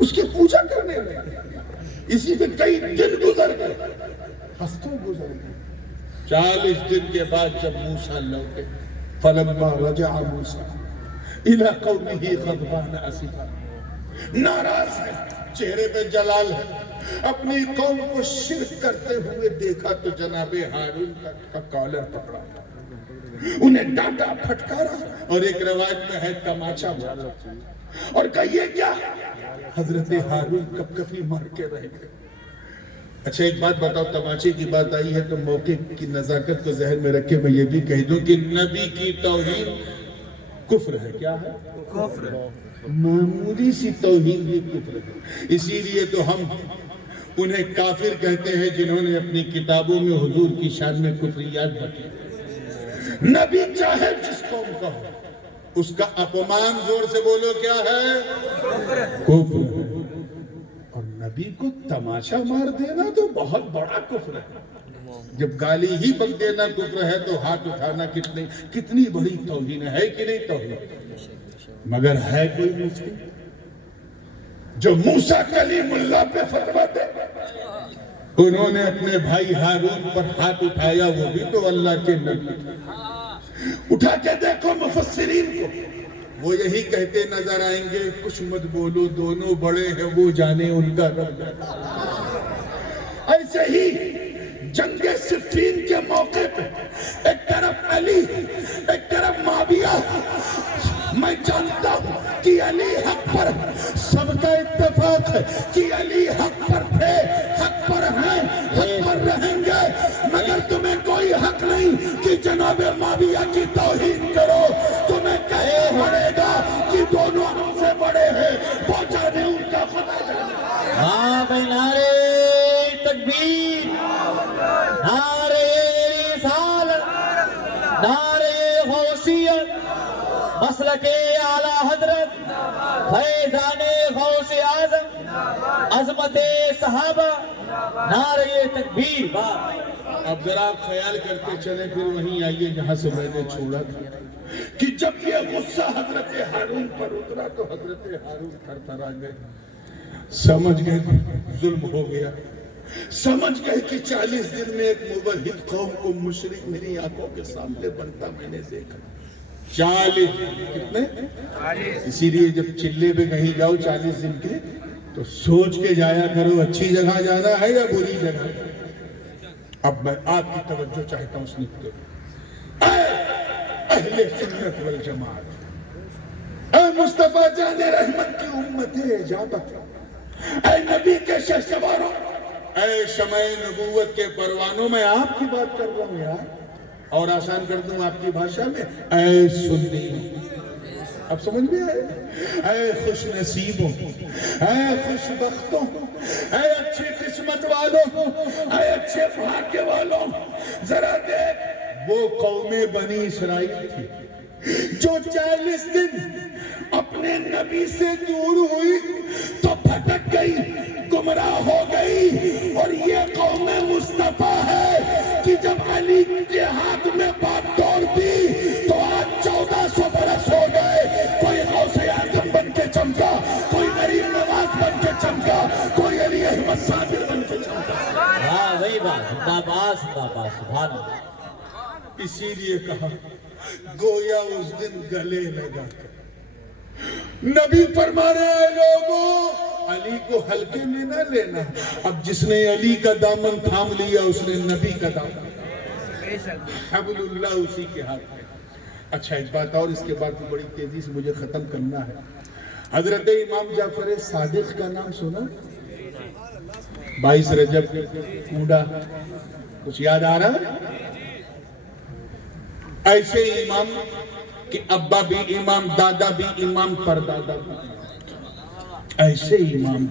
اس کی پوجا کرنے لگے. اسی پہ کئی دن گزر گئے, ہفتوں گزر گئے. 40 دن کے بعد جب موسیٰ لوٹے فلما رجع موسیٰ الى قومه غضبان اسفا. ناراض ہے, چہرے پہ جلال ہے. اپنی قوم کو شرک کرتے ہوئے دیکھا تو جناب ہارون کا کالر پکڑا, انہیں ڈانٹا پھٹکارا اور ایک روایت میں ہے تماچا مارا اور کہا یہ کیا. حضرت ہارون کپ کپی مار کے رہ گئے. اچھا ایک بات بتاؤ, تماچے کی بات آئی ہے تو موقع کی نزاکت کو ذہن میں رکھے میں یہ بھی کہہ دوں کہ نبی کی توہین کفر ہے. کیا ہے؟ کفر. معمولی سی توہین بھی کفر ہے. اسی لیے تو ہم انہیں کافر کہتے ہیں جنہوں نے اپنی کتابوں میں حضور کی شان میں کفریات بتائی. نبی چاہے جس قوم کا ہو اس کا اپمان زور سے بولو کیا ہے؟ کفر. اور نبی کو تماشا مار دینا تو بہت بڑا کفر ہے. جب گالی ہی بک دینا کفر ہے تو ہاتھ اٹھانا کتنی بڑی توہین ہے کہ نہیں توہین. مگر ہے کوئی مفتی جو موسیٰ کلیم اللہ پہ فتویٰ دے؟ انہوں نے اپنے بھائی ہارون پر ہاتھ اٹھایا، وہ بھی تو اللہ کے نبی تھے۔ اٹھا کے دیکھو مفسرین کو، وہ یہی کہتے نظر آئیں گے، کچھ مت بولو، دونوں بڑے ہیں، وہ جانے ان کا رب جانے۔ ایسے ہی جنگ صفین کے موقع پہ ایک طرف علی، ایک طرف معاویہ، میں جانتا ہوں کہ علی حق پر، سب کا اتفاق ہے کہ علی حق پر تھے، حق پر ہیں، حق پر رہیں گے، مگر تمہیں کوئی حق نہیں کہ جناب معاویہ کی توہین کرو۔ تمہیں کہنا پڑے گا کہ دونوں ہم سے بڑے ہیں، وہ جانے ان کا خدا جانے۔ ہاں بھائی، نعرے تکبیر، نعرے رسالت، نعرے غوثیت، مسلک اعلیٰ حضرت، فیضان غوث اعظم، عظمت صحابہ، نعرے تکبیر۔ اب ذرا آپ خیال کرتے چلیں، پھر وہیں آئیے جہاں سے میں نے چھوڑا تھا کہ جب یہ غصہ حضرت ہارون پر اترا تو حضرت ہارون تھرتھرا گئے، سمجھ گئے ظلم ہو گیا، سمجھ گئے کہ 40 دن میں ایک موحد قوم کو مشرک میری آنکھوں کے سامنے بنتا میں نے دیکھا۔ 40 کتنے؟ اسی لیے جب چلے پہ کہیں جاؤ 40 دن کے تو سوچ کے جایا کرو، اچھی جگہ جانا ہے یا بری جگہ۔ اب میں آپ کی توجہ چاہتا ہوں اس نقطے پر۔ اے اہل سنت والجماعت، اے مصطفیٰ جان رحمت کی امت اجابت، اے نبی کے شہسواروں، اے شمع نبوت کے پروانوں، میں آپ کی بات کر رہا ہوں یار، اور آسان کر دوں آپ کی بھاشا میں، اے سنی، اب سمجھ میں آئے، اے خوش نصیبوں، اے خوش بختوں، اے اچھی قسمت والوں، اے اچھے بھاگے والوں، ذرا دیکھ وہ قوم بنی اسرائیل تھی جو 40 دن اپنے نبی سے دور ہوئی تو بھٹک گئی، گمراہ ہو گئی، اور یہ قوم مصطفیٰ ہے کہ جب علی کے ہاتھ میں بات توڑ دی تو آج 1400 برس ہو گئے، کوئی غوث اعظم بن کے چمکا، کوئی غریب نواز بن کے چمکا، کوئی علی احمد صادق بن کے چمکا۔ ہاں وہی بات، زندہ باد، زندہ باد، سبحان اللہ۔ اسی لیے کہا گویا اس دن گلے لگا کر نبی فرما رہے ہیں لوگوں، علی کو ہلکے میں نہ لینا۔ اب جس نے علی کا دامن تھام لیا اس نے نبی کا دامن، حبل اللہ اسی کے ہاتھ میں۔ اچھا ایک بات اور، اس کے بعد بڑی تیزی سے مجھے ختم کرنا ہے۔ حضرت امام جعفر صادق کا نام سنا؟ 22 رجب کوڑا، کچھ یاد آ رہا ہے؟ ایسے امام کہ ابا بھی امام، دادا بھی امام، پردادا بھی امام، ایسے امام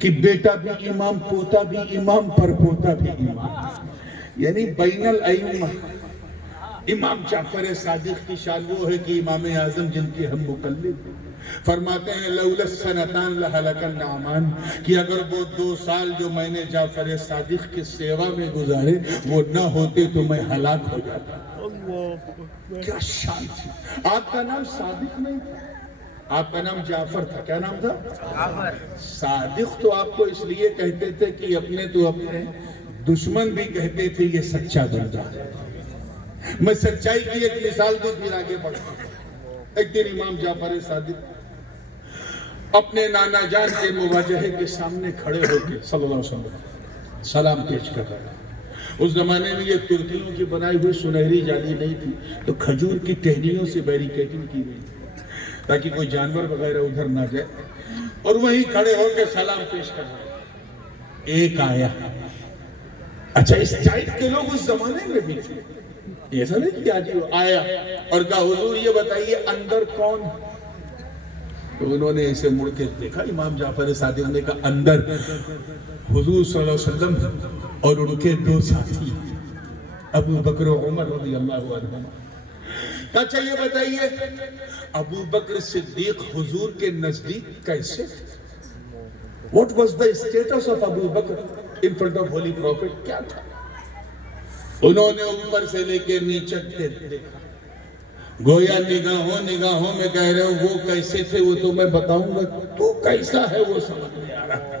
کہ بیٹا بھی امام، پوتا بھی امام، پرپوتا بھی امام، یعنی بین الائمہ۔ امام جعفر صادق کی شان وہ ہے کہ امام اعظم جن کے ہم مقلد ہیں، فرماتے ہیں لولا السنتان لہلک النعمان، کہ اگر وہ 2 سال جو میں نے جعفر صادق کے سیوا میں گزارے وہ نہ ہوتے تو میں ہلاک ہو جاتا۔ کیا شان تھی! آپ کا نام صادق نہیں تھا، آپ کا نام جعفر تھا۔ کیا نام تھا؟ جعفر۔ صادق تو آپ کو اس لیے کہتے تھے کہ اپنے دشمن بھی کہتے تھے یہ سچا بندہ ہے۔ میں سچائی کی ایک مثال دوں پھر آگے بڑھتا ہوں۔ ایک دن امام جعفر صادق اپنے نانا جان کے مواجہے کے سامنے کھڑے ہو کے صلی اللہ علیہ وسلم سلام پیش کر رہے ہیں۔ اس زمانے میں یہ ترکیوں کی بنائی ہوئی سنہری جالی نہیں تھی، تو کھجور کی ٹہنیوں سے بیریکیڈنگ کی گئی تھی تاکہ کوئی جانور وغیرہ ادھر نہ جائے، اور وہیں کھڑے ہو کے سلام پیش کر رہے ہیں۔ ایک آیا، اچھا اس ٹائپ کے لوگ اس زمانے میں بھی تھے، ایسا نہیں کہ آج وہ آیا اور کہا حضور یہ بتائیے اندر کون؟ تو انہوں نے اسے مڑ کے دیکھا، امام جعفر صادق نے کہا اندر حضور صلی اللہ علیہ وسلم اور ان کے 2 ساتھی ابو بکر و عمر رضی اللہ عنہ۔ اچھا یہ بتائیے ابو بکر صدیق حضور کے نزدیک کیسے تھے؟ What was the status of Abu Bakr in front of Holy Prophet؟ کیا تھا؟ انہوں نے اوپر سے لے کے نیچے دیکھا، گویا نگاہوں میں کہہ رہے ہو وہ کیسے تھے وہ تو میں بتاؤں گا، تو کیسا ہے وہ سمجھ میں آ رہا ہے۔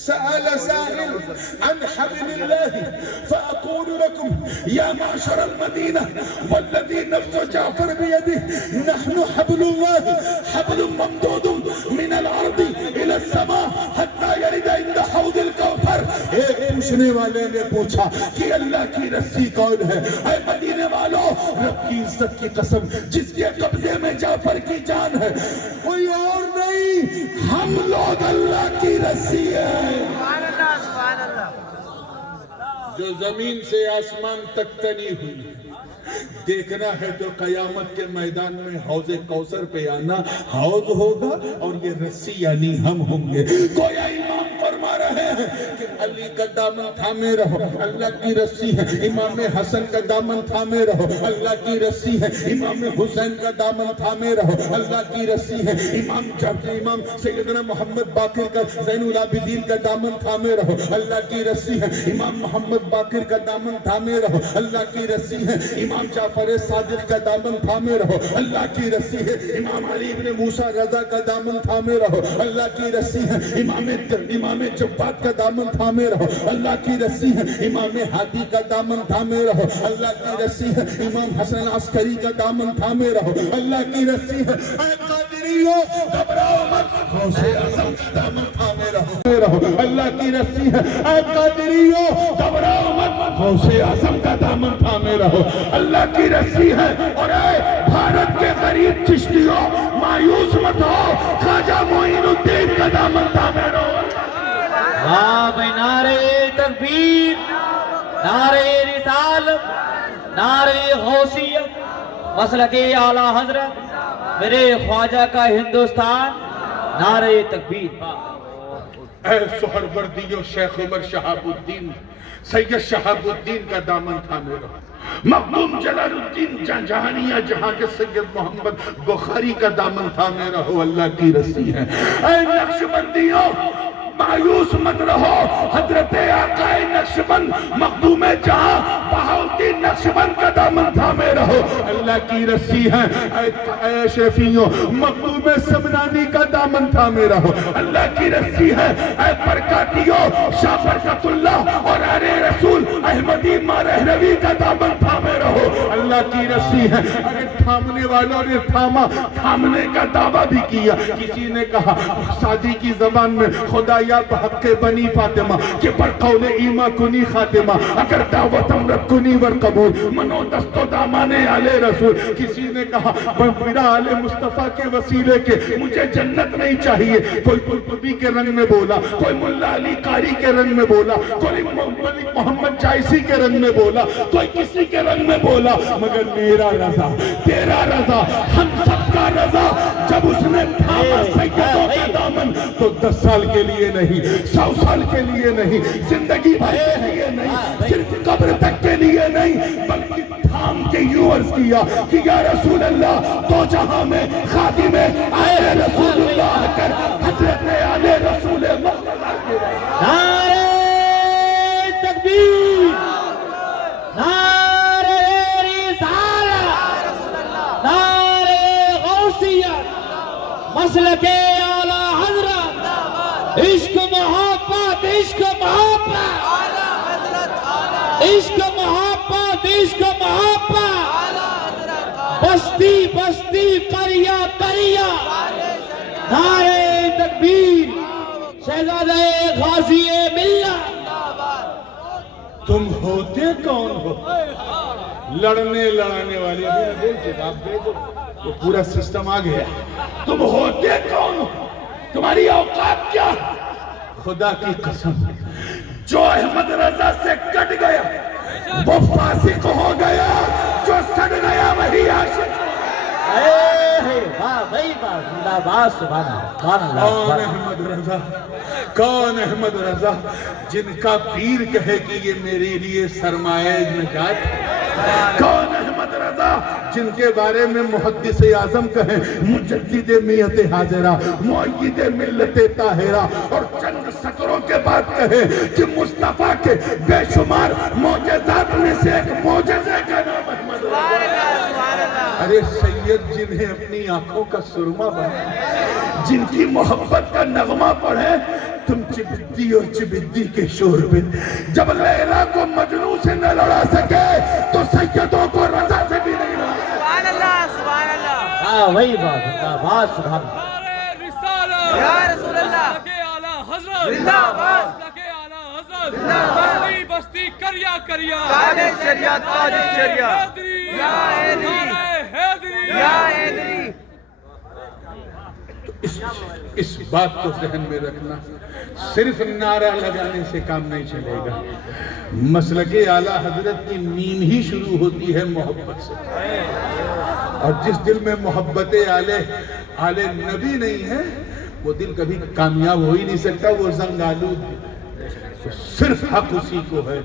سأل سائل عن حبل الله فأقول لكم يا معشر المدينة والذي نفس جعفر بيده نحن حبل الله حبل ممدود من الأرض إلى السماء حتى يرد عند حوض الكوثر۔ ایک پوچھنے والے نے پوچھا کہ اللہ کی رسی کون ہے؟ اے مدینے والوں، رب کی عزت کی قسم جس کے قبضے میں جعفر کی جان ہے، کوئی اور نہیں، ہم لوگ اللہ کی رسی ہے جو زمین سے آسمان تک تنی ہوئی۔ دیکھنا ہے تو قیامت کے میدان میں حوض کوثر پہ آنا، حوض ہوگا اور یہ رسی یعنی ہم ہوں گے۔ گویا امام فرما رہے ہیں کہ علی کا دامن تھامے رہو، اللہ کی رسی ہے۔ امام حسن کا دامن تھامے رہو، اللہ کی رسی ہے۔ امام حسین کا دامن تھامے رہو، اللہ کی رسی ہے۔ امام سیدنا محمد باقر کا، زین العابدین کا دامن تھامے رہو، اللہ کی رسی ہے۔ امام محمد باقر کا دامن تھامے رہو، اللہ کی رسی ہے۔ امام جعفر صادق کا دامن تھامے رہو، اللہ کی رسی ہے۔ امام علی بن موسیٰ رضا کا دامن تھامے رہو، اللہ کی رسی ہے۔ امام جبات کا دامن تھامے رہو، اللہ کی رسی ہے۔ امام ہادی کا دامن تھامے رہو، اللہ کی رسی ہے۔ امام حسن عسکری کا دامن تھامے رہو، اللہ کی رسی ہے۔ اے قادری قادریوں گھبراؤ مت غوث اعظم کا دامن تھامے رہو اللہ کی رسی ہے اے قادریوں گھبراؤ مت غوث اعظم کا دامن تھامے رہو اللہ کی رسی ہے اور اے بھارت کے غریب چشتیوں مایوس مت ہو خواجہ معین الدین کا دامن تھامے رہو واہ بھائی نعرہ تکبیر نعرہ رسالت نعرہ غوثیت مسلک اعلی حضرت میرے خواجہ کا ہندوستان نعرہ تکبیر اے سہروردیوں شیخ عمر شہاب الدین سید شہاب الدین کا دامن تھامے رہو مخدوم جلال الدین جہانیہ جہاں کے سید محمد بخاری کا دامن تھامے رہو اللہ کی رسی ہے اے نقشبندیوں مایوس مت رہو حضرت آقا نقشبند مخدوم جہاں بہاؤالدین نقشبند کا دامن تھامے رہو اللہ کی رسی ہے اے اشرفیوں مخدوم سمنانی کا دامن تھامے رہو اللہ کی رسی ہے اے برکاتیوں شاہ برکت اللہ اور اہل رسول احمدی مارہروی کا دامن تھامے رہو اللہ کی رسی ہے اگر تھامنے والوں نے تھاما تھامنے کا دعویٰ بھی کیا کسی نے کہا سادی کی زبان میں خدا یا بحق بنی فاطمہ کہ پر قول ایمہ کنی خاتمہ اگر دعوت امرت کنی ور قبول منو دست و دامان آل رسول کسی نے کہا میرا آل مصطفیٰ کے وسیلے کے مجھے جنت نہیں چاہیے کوئی قرطبی کے رنگ میں بولا کوئی ملا علی قاری کے رنگ میں بولا کوئی ملک محمد جائسی کے رنگ میں بولا کوئی کسی کے رنگ میں بولا مگر میرا رضا تیرا رضا ہم سب کا رضا جب اس نے تھاما سیدوں کا دامن تو 10 سال کے لیے نہیں 100 سال کے لیے نہیں زندگی بھر کے لیے نہیں صرف قبر تک کے لیے نہیں بلکہ تھام کے یوں عرض کیا کہ یا رسول اللہ تو جہاں میں خادم آئے رسول اللہ کر حضرت آل رسول مقتدر کے نعرہ تکبیر نعرہ رسالت نعرہ غوثیت مسلک اعلی حضرت عشق محبت عشق محبت عشق محبت عشق محبت بستی بستی قریہ قریہ نعرہ تکبیر شہزادہ غازی ملت تم ہوتے کون ہو لڑنے لڑانے والے جواب دے دو وہ پورا سسٹم آ گیا تم ہوتے کون ہو تمہاری اوقات کیا خدا کی قسم جو احمد رضا سے کٹ گیا وہ فاسق ہو گیا جو سڑ گیا وہی عاشق واہ بھائی واہ زندہ باد سبحان اللہ کون احمد رضا کون احمد رضا جن کا پیر کہے کہ یہ میرے لیے سرمایہ نجات کون احمد رضا جن کے بارے میں محدث اعظم کہیں مجدد میت حاضرہ مؤید ملت طاہرہ اور چند سطروں کے بعد کہے کہ مصطفیٰ کے بے شمار معجزات میں سے ایک معجزے کا نام احمد رضا ارے سید جنہیں اپنی آنکھوں کا سرما بنا جن کی محبت کا نغمہ پڑھے تم چبدی اور چبدی کے شور میں جب لیلا کو مجنوں سے نہ لڑا سکے تو سیدوں کو رضا سے بھی نہیں لڑا سکے سبحان اللہ سبحان اللہ ہاں وہی بات زندہ باد سبحان رسالہ یا رسول اللہ لکے اعلی حضرت زندہ باد لکے اعلی حضرت زندہ باد بستی بستی کریا کریا تاج شریعت تاج شریعت یا حیدری یا حیدری اس بات کو ذہن میں رکھنا صرف نعرہ لگانے سے کام نہیں چلے گا مسلک اعلی حضرت کی نیم ہی شروع ہوتی ہے محبت سے اور جس دل میں محبت آل نبی نہیں ہے وہ دل کبھی کامیاب ہو ہی نہیں سکتا وہ زنگ آلود صرف حق اسی کو ہے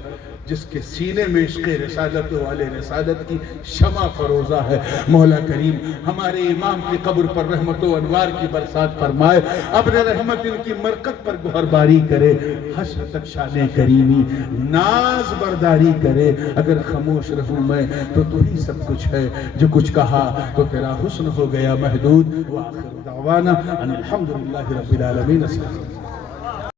جس کے سینے میں عشق رسالت والے رسالت کی شمع فروزہ ہے مولا کریم ہمارے امام کی قبر پر رحمت و انوار کی برسات فرمائے ابر رحمت ان کی مرکت پر گہر باری کرے حشر تک شان کریمی ناز برداری کرے اگر خاموش رہوں میں تو ہی سب کچھ ہے جو کچھ کہا تو تیرا حسن ہو گیا محدود وآخر دعوانا ان الحمدللہ رب العالمین